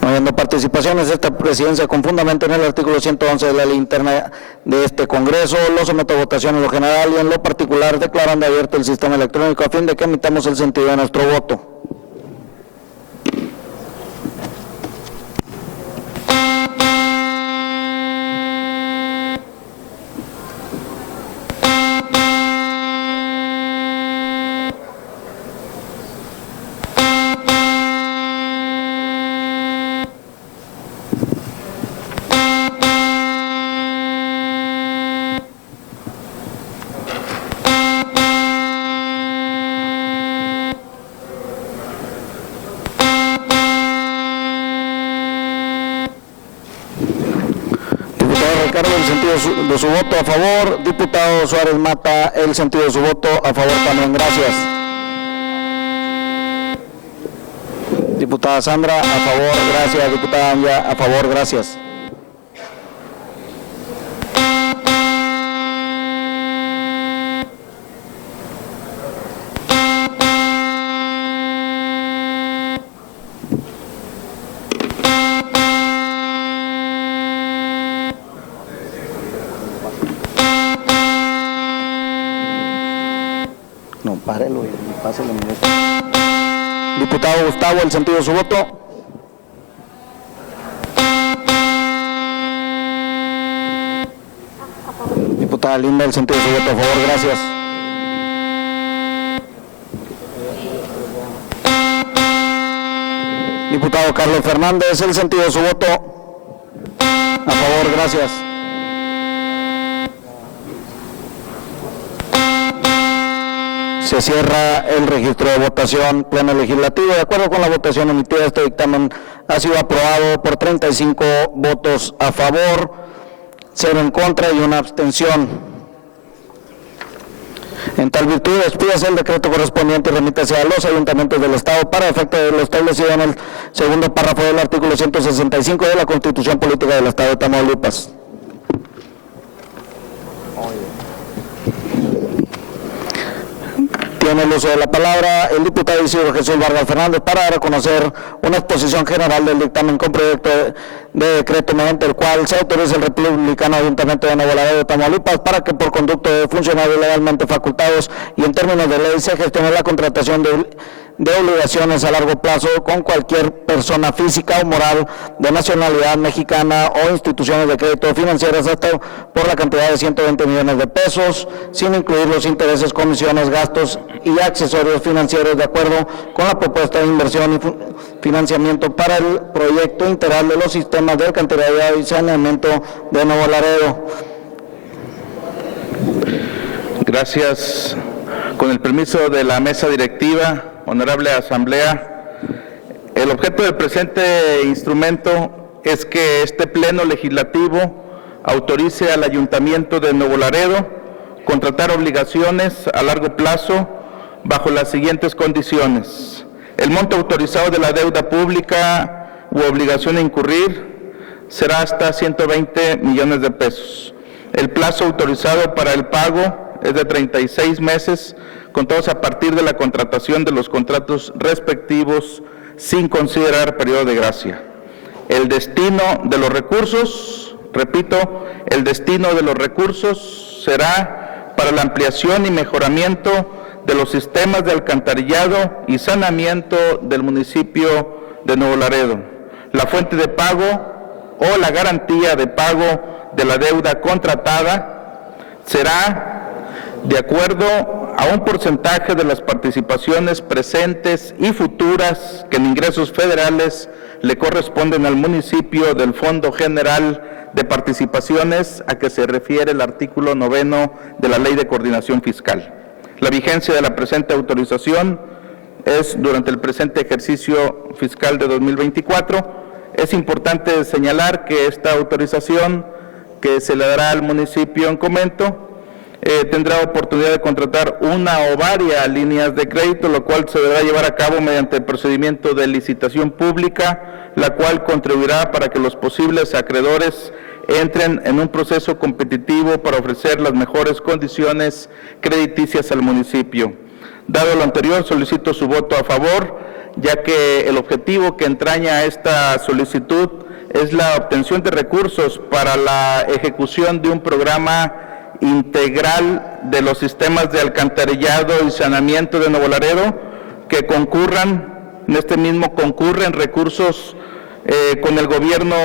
No habiendo participaciones, esta presidencia, con fundamento en el artículo 111 de la ley interna de este Congreso, lo someto a votación en lo general y en lo particular, declarando abierto el sistema electrónico a fin de que emitamos el sentido de nuestro voto. El sentido de su voto a favor. Diputado Suárez Mata, el sentido de su voto a favor también. Gracias. Diputada Sandra, a favor. Gracias. Diputada Anya, a favor. Gracias. Compárelo y páselo. Diputado Gustavo, ¿el sentido de su voto? Diputada Linda, el sentido de su voto, a favor, gracias. Diputado Carlos Fernández, el sentido de su voto, a favor, gracias. Se cierra el registro de votación pleno legislativo. De acuerdo con la votación emitida, este dictamen ha sido aprobado por 35 votos a favor, 0 en contra y 1 abstención. En tal virtud, expídase el decreto correspondiente y remítase a los ayuntamientos del Estado para efecto de lo establecido en el segundo párrafo del artículo 165 de la Constitución Política del Estado de Tamaulipas. Tiene el uso de la palabra el diputado Isidro Jesús Vargas Fernández para dar a conocer una exposición general del dictamen con proyecto de decreto mediante el cual se autoriza el republicano Ayuntamiento de Nuevo Laredo de Tamaulipas para que por conducto de funcionarios legalmente facultados y en términos de ley se gestione la contratación de obligaciones a largo plazo con cualquier persona física o moral de nacionalidad mexicana o instituciones de crédito financieras hasta por la cantidad de 120 millones de pesos, sin incluir los intereses, comisiones, gastos y accesorios financieros de acuerdo con la propuesta de inversión y financiamiento para el proyecto integral de los sistemas de alcantarillado y saneamiento de Nuevo Laredo. Gracias. Con el permiso de la mesa directiva, honorable asamblea, el objeto del presente instrumento es que este pleno legislativo autorice al Ayuntamiento de Nuevo Laredo contratar obligaciones a largo plazo bajo las siguientes condiciones. El monto autorizado de la deuda pública u obligación a incurrir será hasta 120 millones de pesos. El plazo autorizado para el pago es de 36 meses, contados a partir de la contratación de los contratos respectivos, sin considerar periodo de gracia. El destino de los recursos, repito, el destino de los recursos será para la ampliación y mejoramiento de los sistemas de alcantarillado y saneamiento del municipio de Nuevo Laredo. La fuente de pago o la garantía de pago de la deuda contratada será de acuerdo a un porcentaje de las participaciones presentes y futuras que en ingresos federales le corresponden al municipio del Fondo General de Participaciones a que se refiere el artículo 9 de la Ley de Coordinación Fiscal. La vigencia de la presente autorización es durante el presente ejercicio fiscal de 2024. Es importante señalar que esta autorización que se le dará al municipio en comento tendrá oportunidad de contratar una o varias líneas de crédito, lo cual se deberá llevar a cabo mediante el procedimiento de licitación pública, la cual contribuirá para que los posibles acreedores entren en un proceso competitivo para ofrecer las mejores condiciones crediticias al municipio. Dado lo anterior, solicito su voto a favor, ya que el objetivo que entraña esta solicitud es la obtención de recursos para la ejecución de un programa integral de los sistemas de alcantarillado y saneamiento de Nuevo Laredo, que concurran, en este mismo concurren recursos con el gobierno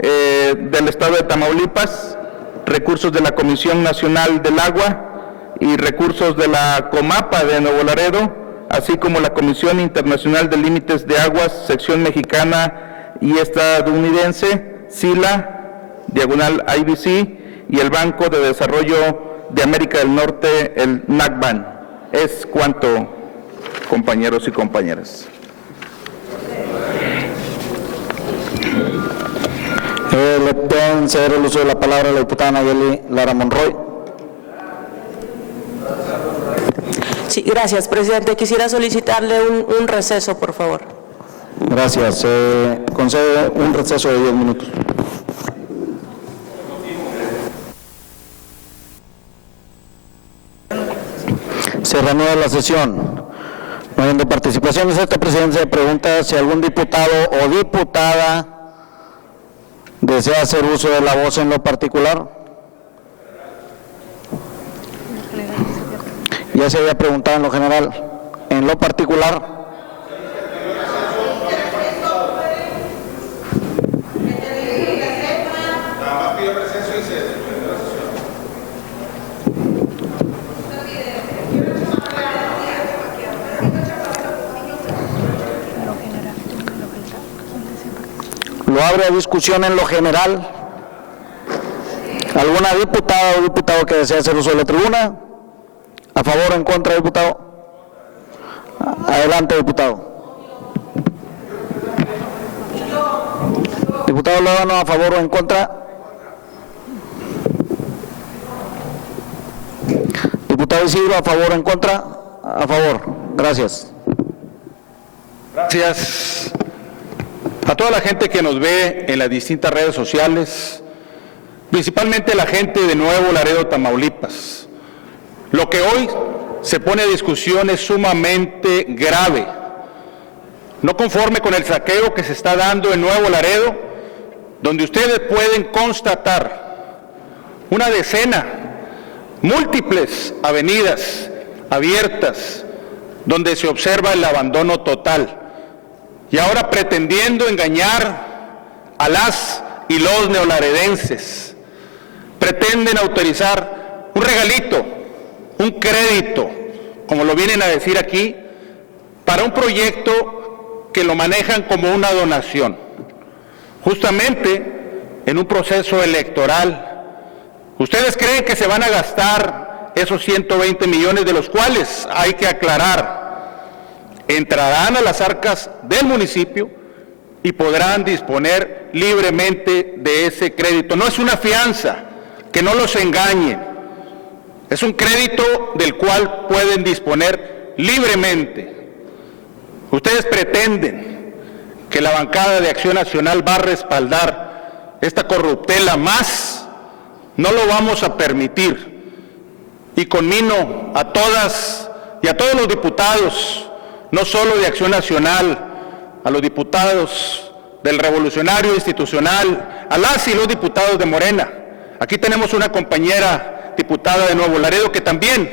del Estado de Tamaulipas, recursos de la Comisión Nacional del Agua y recursos de la COMAPA de Nuevo Laredo, así como la Comisión Internacional de Límites de Aguas, sección mexicana y estadounidense, SILA, diagonal IBC, y el Banco de Desarrollo de América del Norte, el NACBAN. Es cuanto, compañeros y compañeras. Le pueden ceder el uso de la palabra a la diputada Nayeli Lara Monroy. Sí, gracias, presidente. Quisiera solicitarle un receso, por favor. Gracias. Concede un receso de 10 minutos. Se reanuda la sesión. No habiendo participaciones, esta presidencia pregunta si algún diputado o diputada desea hacer uso de la voz en lo particular. Ya se había preguntado en lo general. En lo particular, lo abre a discusión en lo general. ¿Alguna diputada o diputado que desea hacer uso de la tribuna? ¿A favor o en contra, diputado? Adelante, diputado. Diputado Lozano, ¿a favor o en contra? Diputado Isidro, ¿a favor o en contra? A favor. Gracias. Gracias a toda la gente que nos ve en las distintas redes sociales, principalmente la gente de Nuevo Laredo, Tamaulipas. Lo que hoy se pone a discusión es sumamente grave. No conforme con el saqueo que se está dando en Nuevo Laredo, donde ustedes pueden constatar una decena, múltiples avenidas abiertas, donde se observa el abandono total. Y ahora pretendiendo engañar a las y los neolaredenses, pretenden autorizar un regalito, un crédito, como lo vienen a decir aquí, para un proyecto que lo manejan como una donación, justamente en un proceso electoral. ¿Ustedes creen que se van a gastar esos 120 millones, de los cuales hay que aclarar, entrarán a las arcas del municipio y podrán disponer libremente de ese crédito? No es una fianza, que no los engañen, es un crédito del cual pueden disponer libremente. Ustedes pretenden que la bancada de Acción Nacional va a respaldar esta corruptela más. No lo vamos a permitir. Y conmino a todas y a todos los diputados, no solo de Acción Nacional, a los diputados del Revolucionario Institucional, a las y los diputados de Morena. Aquí tenemos una compañera diputada de Nuevo Laredo que también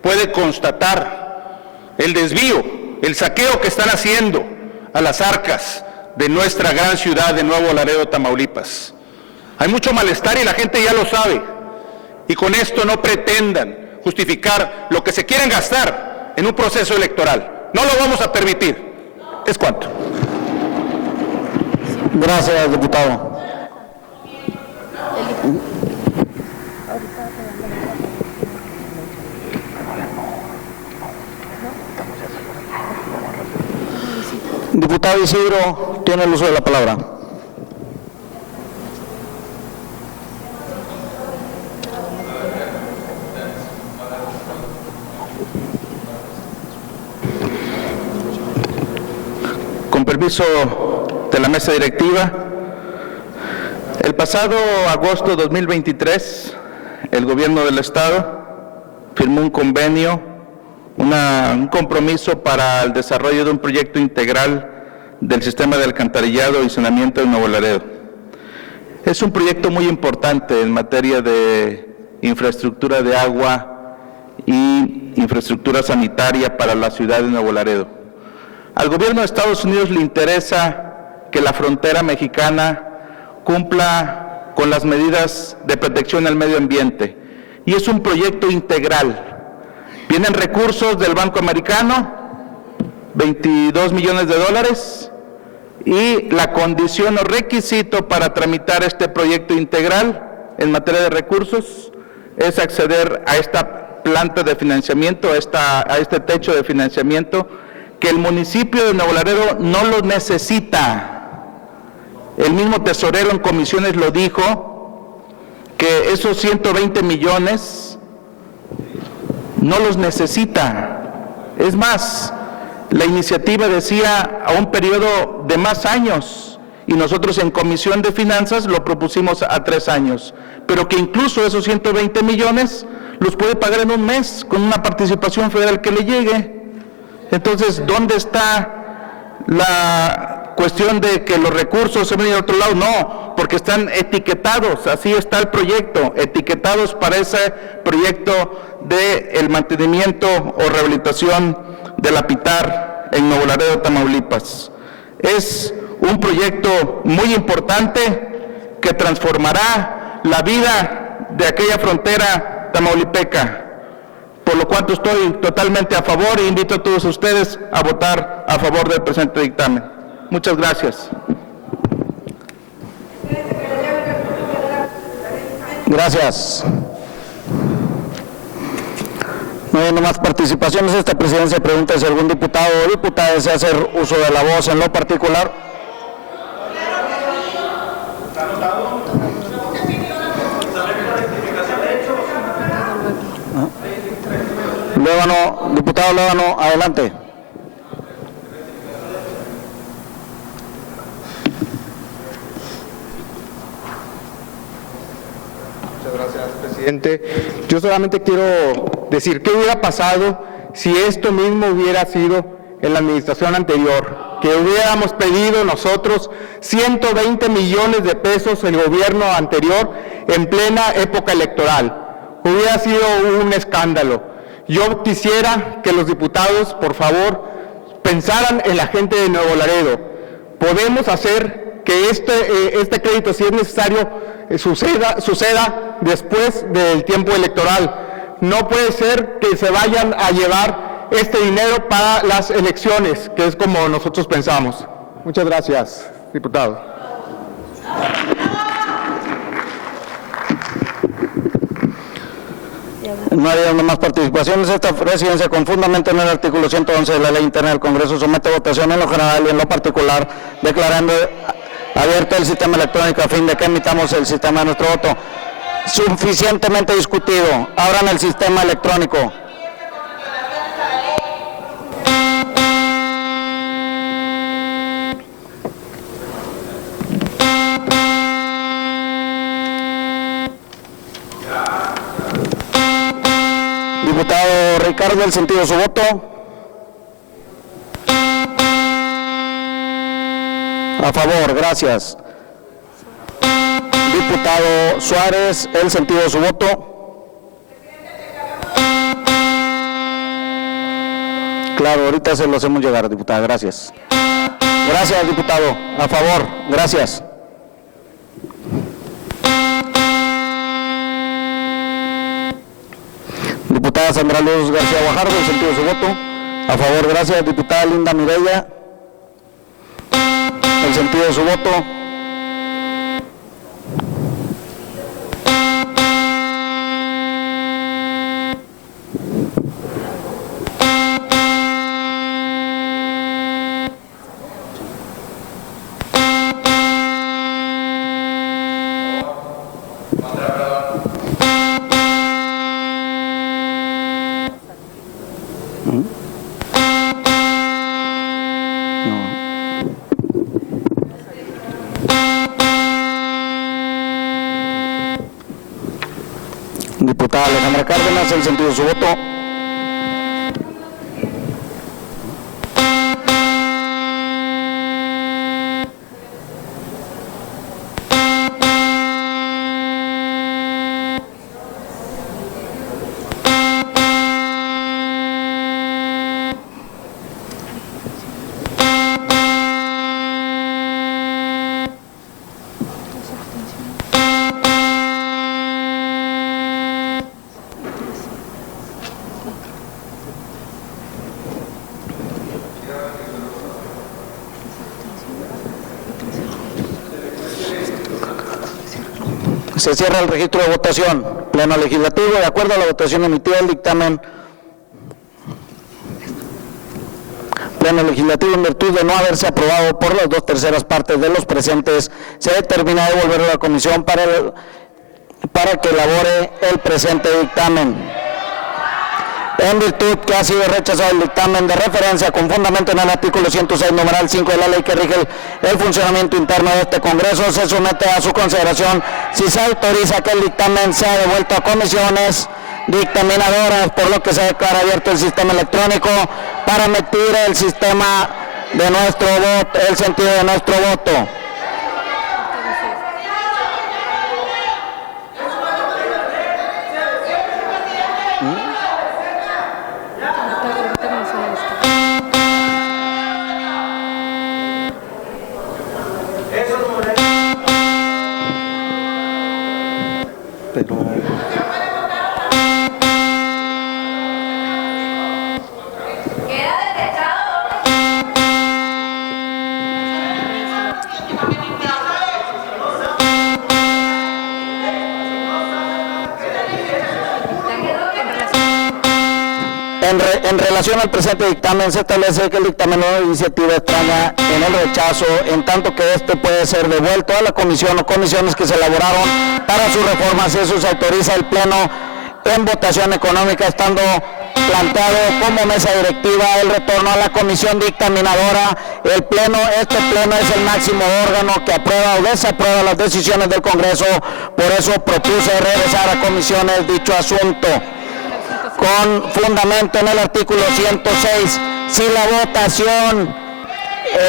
puede constatar el desvío, el saqueo que están haciendo a las arcas de nuestra gran ciudad de Nuevo Laredo, Tamaulipas. Hay mucho malestar y la gente ya lo sabe. Y con esto no pretendan justificar lo que se quieren gastar en un proceso electoral. No lo vamos a permitir. Es cuanto. Gracias, diputado. Diputado Isidro, tiene el uso de la palabra. Con permiso de la mesa directiva, el pasado agosto de 2023, el gobierno del Estado firmó un convenio, un compromiso para el desarrollo de un proyecto integral del sistema de alcantarillado y saneamiento de Nuevo Laredo. Es un proyecto muy importante en materia de infraestructura de agua y infraestructura sanitaria para la ciudad de Nuevo Laredo. Al gobierno de Estados Unidos le interesa que la frontera mexicana cumpla con las medidas de protección al medio ambiente, y es un proyecto integral. Vienen recursos del Banco Americano, 22 millones de dólares, y la condición o requisito para tramitar este proyecto integral en materia de recursos es acceder a esta planta de financiamiento, a este techo de financiamiento, que el municipio de Nuevo Laredo no lo necesita. El mismo tesorero en comisiones lo dijo, que esos 120 millones no los necesita. Es más, la iniciativa decía a un periodo de más años, y nosotros en Comisión de Finanzas lo propusimos a 3 años, pero que incluso esos 120 millones los puede pagar en un mes con una participación federal que le llegue. Entonces, ¿dónde está la cuestión de que los recursos se ven de otro lado? No, porque están etiquetados, así está el proyecto, etiquetados para ese proyecto del mantenimiento o rehabilitación de la PITAR en Nuevo Laredo, Tamaulipas. Es un proyecto muy importante que transformará la vida de aquella frontera tamaulipeca, por lo cual estoy totalmente a favor e invito a todos ustedes a votar a favor del presente dictamen. Muchas gracias. Gracias. No hay más participaciones. Esta presidencia pregunta si algún diputado o diputada desea hacer uso de la voz en lo particular. Lévano, diputado Lévano, adelante. Muchas gracias, presidente. Yo solamente quiero decir qué hubiera pasado si esto mismo hubiera sido en la administración anterior, que hubiéramos pedido nosotros 120 millones de pesos el gobierno anterior en plena época electoral. Hubiera sido un escándalo. Yo quisiera que los diputados, por favor, pensaran en la gente de Nuevo Laredo. Podemos hacer que este crédito, si es necesario, suceda después del tiempo electoral. No puede ser que se vayan a llevar este dinero para las elecciones, que es como nosotros pensamos. Muchas gracias, diputado. No hay más participaciones. Esta presidencia, con fundamento en el artículo 111 de la Ley Interna del Congreso, somete a votación en lo general y en lo particular, declarando abierto el sistema electrónico a fin de que emitamos el sistema de nuestro voto. Suficientemente discutido. Abran el sistema electrónico. Diputado Ricardo, ¿el sentido de su voto? A favor, gracias. Diputado Suárez, ¿el sentido de su voto? Claro, ahorita se lo hacemos llegar, diputada, gracias. Gracias, diputado. A favor, gracias. Diputada Sandra Luz García Guajardo, el sentido de su voto. A favor, gracias. Diputada Linda Mireya, el sentido de su voto. Diputada Alejandra Cárdenas, el sentido de su voto. Se cierra el registro de votación. Pleno legislativo, de acuerdo a la votación emitida, el dictamen. Pleno legislativo, en virtud de no haberse aprobado por las 2/3 partes de los presentes, se determina devolverlo a la comisión para que elabore el presente dictamen. En virtud que ha sido rechazado el dictamen de referencia con fundamento en el artículo 106, numeral 5 de la ley que rige el funcionamiento interno de este Congreso, se somete a su consideración si se autoriza que el dictamen sea devuelto a comisiones dictaminadoras, por lo que se declara abierto el sistema electrónico para emitir el sistema de nuestro voto, el sentido de nuestro voto. En relación al presente dictamen, se establece que el dictamen de iniciativa extraña en el rechazo, en tanto que este puede ser devuelto a la comisión o comisiones que se elaboraron para su reforma, si eso se autoriza el Pleno en votación económica, estando planteado como mesa directiva el retorno a la comisión dictaminadora. Este Pleno es el máximo órgano que aprueba o desaprueba las decisiones del Congreso, por eso propuse regresar a comisiones dicho asunto. Con fundamento en el artículo 106, si la votación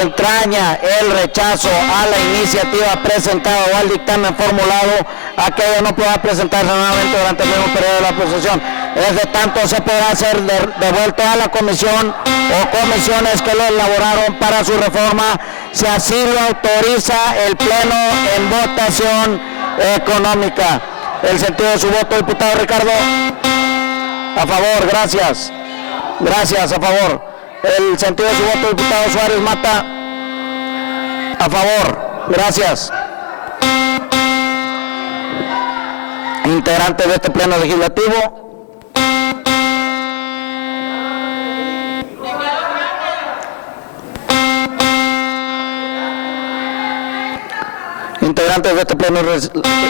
entraña el rechazo a la iniciativa presentada o al dictamen formulado, aquello no podrá presentarse nuevamente durante el mismo periodo de la posesión. Es de tanto, se podrá ser devuelto a la comisión o comisiones que lo elaboraron para su reforma, si así lo autoriza el Pleno en votación económica. El sentido de su voto, diputado Ricardo. A favor, gracias. Gracias, a favor. El sentido de su voto, diputado Suárez Mata. A favor, gracias. Integrantes de este Pleno Legislativo. Integrantes de este Pleno,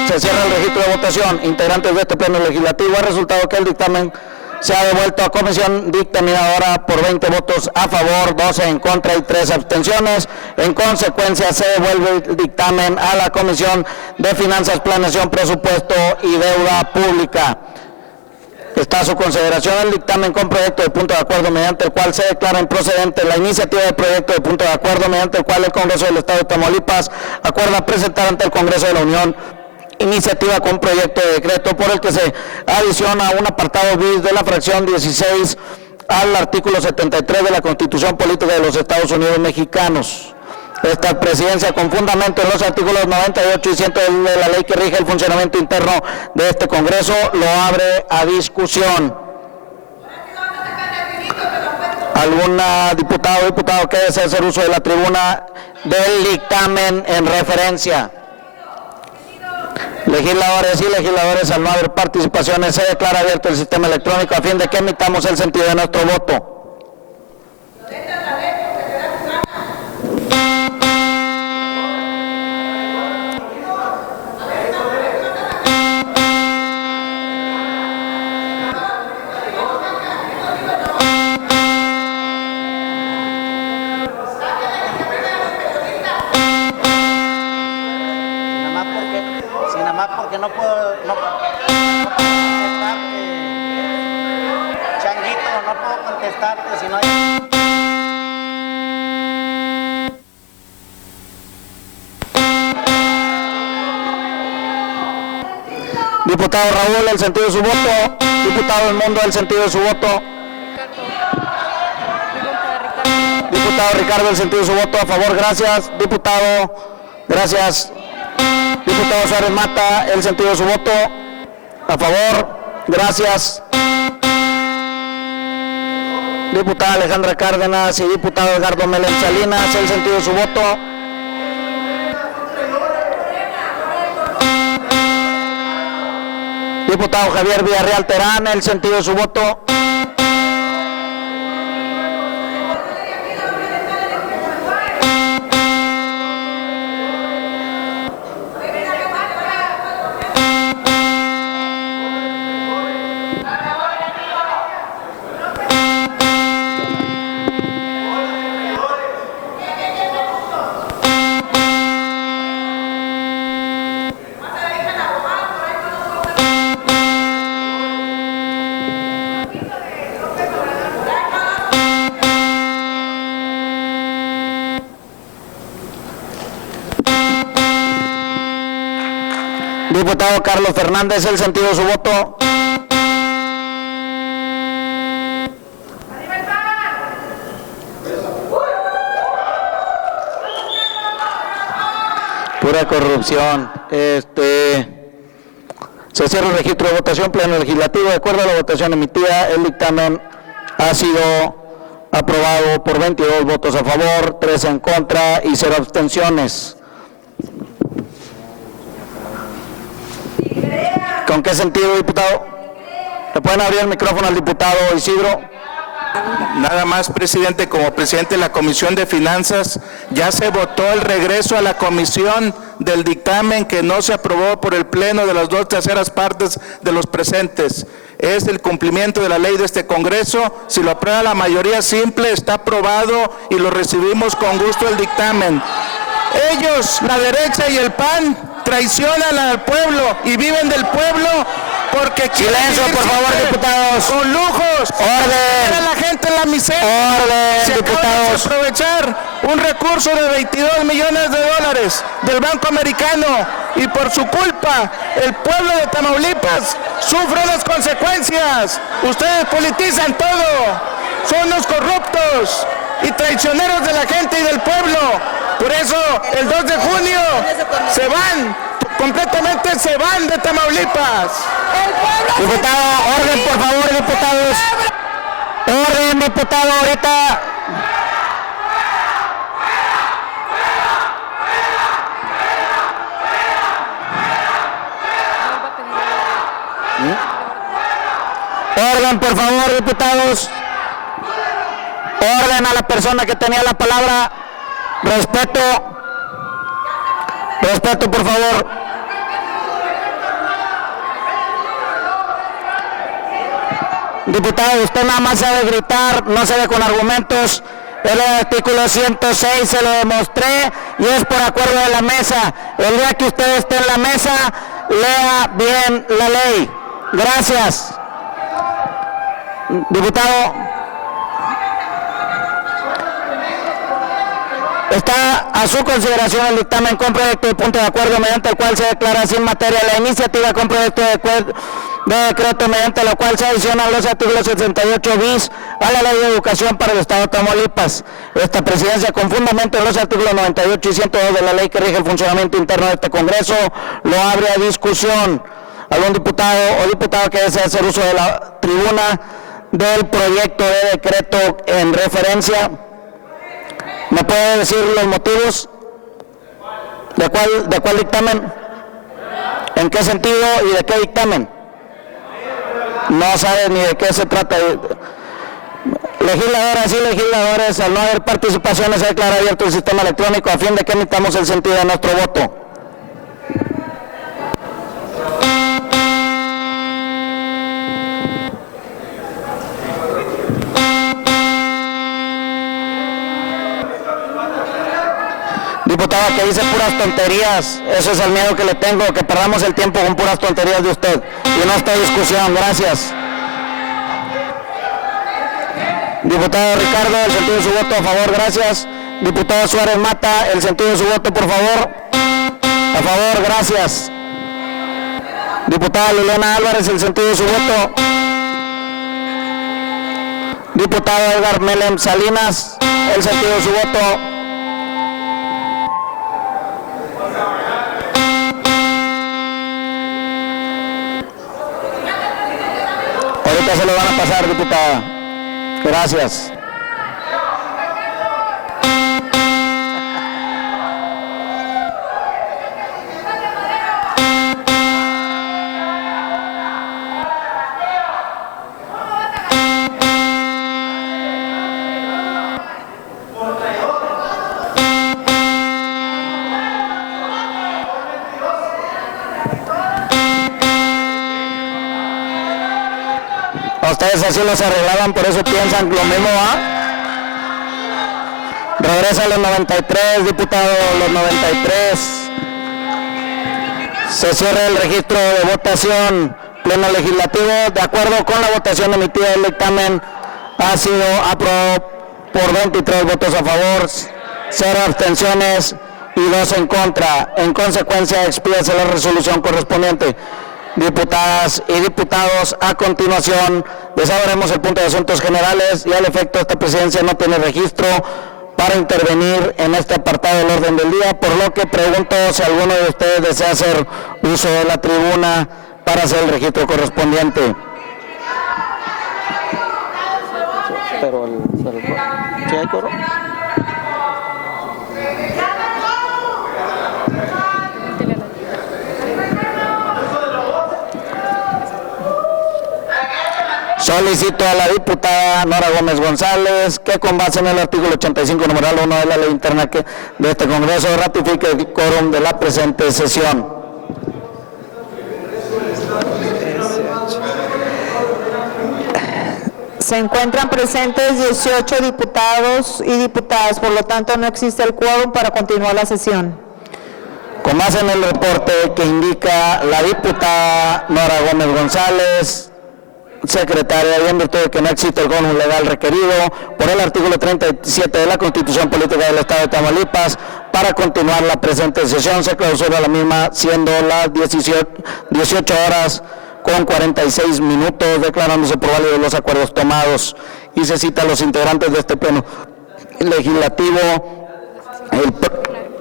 se cierra el registro de votación. Integrantes de este Pleno Legislativo, ha resultado que el dictamen se ha devuelto a comisión dictaminadora por 20 votos a favor, 12 en contra y 3 abstenciones. En consecuencia, se devuelve el dictamen a la Comisión de Finanzas, Planeación, Presupuesto y Deuda Pública. Está a su consideración el dictamen con proyecto de punto de acuerdo mediante el cual se declara improcedente la iniciativa de proyecto de punto de acuerdo mediante el cual el Congreso del Estado de Tamaulipas acuerda presentar ante el Congreso de la Unión iniciativa con proyecto de decreto por el que se adiciona un apartado bis de la fracción 16 al artículo 73 de la Constitución Política de los Estados Unidos Mexicanos. Esta presidencia, con fundamento en los artículos 98 y 102 de la ley que rige el funcionamiento interno de este Congreso, lo abre a discusión. ¿Alguna diputada o diputado que desee hacer uso de la tribuna del dictamen en referencia? Legisladores y legisladores, al no haber participaciones, se declara abierto el sistema electrónico a fin de que emitamos el sentido de nuestro voto. Porque no puedo contestarte, Changuito, no puedo contestarte si no hay... Diputado Raúl, el sentido de su voto. Diputado del Mundo, el sentido de su voto. Diputado Ricardo, el sentido de su voto. A favor, gracias. Diputado, gracias. Diputado Suárez Mata, el sentido de su voto. A favor, gracias. Diputada Alejandra Cárdenas y diputado Edgardo Melen Salinas, el sentido de su voto. Diputado Javier Villarreal Terán, el sentido de su voto. Diputado Carlos Fernández, el sentido de su voto. Pura corrupción. Se cierra el registro de votación. Pleno legislativo. De acuerdo a la votación emitida, el dictamen ha sido aprobado por 22 votos a favor, 3 en contra y 0 abstenciones. ¿Con qué sentido, diputado? ¿Le pueden abrir el micrófono al diputado Isidro? Nada más, presidente, como presidente de la Comisión de Finanzas, ya se votó el regreso a la comisión del dictamen que no se aprobó por el pleno de las 2/3 partes de los presentes. Es el cumplimiento de la ley de este Congreso. Si lo aprueba la mayoría simple, está aprobado y lo recibimos con gusto el dictamen. Ellos, la derecha y el PAN, traicionan al pueblo y viven del pueblo porque quieren silencio, por favor, diputados. Con lujos. Orden. A la gente en la miseria. Orden, se diputados. acaba de aprovechar un recurso de 22 millones de dólares del Banco Americano y por su culpa el pueblo de Tamaulipas sufre las consecuencias. Ustedes politizan todo. Son los corruptos y traicioneros de la gente y del pueblo. Por eso, el 2 de junio se van, completamente se van de Tamaulipas. Diputado, orden, por favor, diputados. Orden, diputado, ahorita. Orden, por favor, diputados. Orden a la persona que tenía la palabra. Respeto. Respeto, por favor. Diputado, usted nada más sabe gritar, no sabe con argumentos. El artículo 106 se lo demostré y es por acuerdo de la mesa. El día que usted esté en la mesa, lea bien la ley. Gracias. Diputado. Está a su consideración el dictamen con proyecto de punto de acuerdo mediante el cual se declara sin materia la iniciativa con proyecto de decreto mediante lo cual se adicionan los artículos 68 bis a la Ley de Educación para el Estado de Tamaulipas. Esta presidencia, con fundamento en los artículos 98 y 102 de la ley que rige el funcionamiento interno de este Congreso, lo abre a discusión. ¿Algún diputado o diputada que desee hacer uso de la tribuna del proyecto de decreto en referencia? ¿Me puede decir los motivos? ¿De cuál dictamen? ¿En qué sentido y de qué dictamen? No sabe ni de qué se trata. Legisladoras y legisladores, al no haber participaciones, se declara abierto el sistema electrónico a fin de que emitamos el sentido de nuestro voto. Diputada que dice puras tonterías, eso es el miedo que le tengo, que perdamos el tiempo con puras tonterías de usted y no esta discusión. Gracias. Diputado Ricardo, el sentido de su voto a favor, gracias. Diputado Suárez Mata, el sentido de su voto, por favor. A favor, gracias. Diputada Liliana Álvarez, el sentido de su voto. Diputado Edgar Melem Salinas, el sentido de su voto. Ahorita se lo van a pasar, diputada. Gracias. Ustedes así los arreglaban, por eso piensan lo mismo, Regresa a los 93, diputado, los 93. Se cierra el registro de votación. Pleno legislativo, de acuerdo con la votación emitida, el dictamen ha sido aprobado por 23 votos a favor, 0 abstenciones y 2 en contra. En consecuencia, expídase la resolución correspondiente. Diputadas y diputados, a continuación desahogaremos el punto de asuntos generales y al efecto esta presidencia no tiene registro para intervenir en este apartado del orden del día, por lo que pregunto si alguno de ustedes desea hacer uso de la tribuna para hacer el registro correspondiente. Pero ¿sí hay coro? Solicito a la diputada Nora Gómez González que con base en el artículo 85, numeral 1 de la ley interna de este Congreso ratifique el quórum de la presente sesión. Se encuentran presentes 18 diputados y diputadas, por lo tanto no existe el quórum para continuar la sesión. Con base en el reporte que indica la diputada Nora Gómez González, secretaria, y en virtud de que no existe el quórum legal requerido por el artículo 37 de la Constitución Política del Estado de Tamaulipas, para continuar la presente sesión se clausura la misma siendo las 18 horas con 46 minutos, declarándose por válidos los acuerdos tomados, y se cita a los integrantes de este pleno legislativo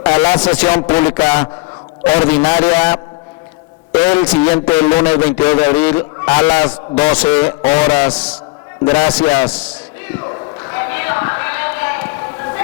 a la sesión pública ordinaria el siguiente lunes 22 de abril a las 12 horas. Gracias.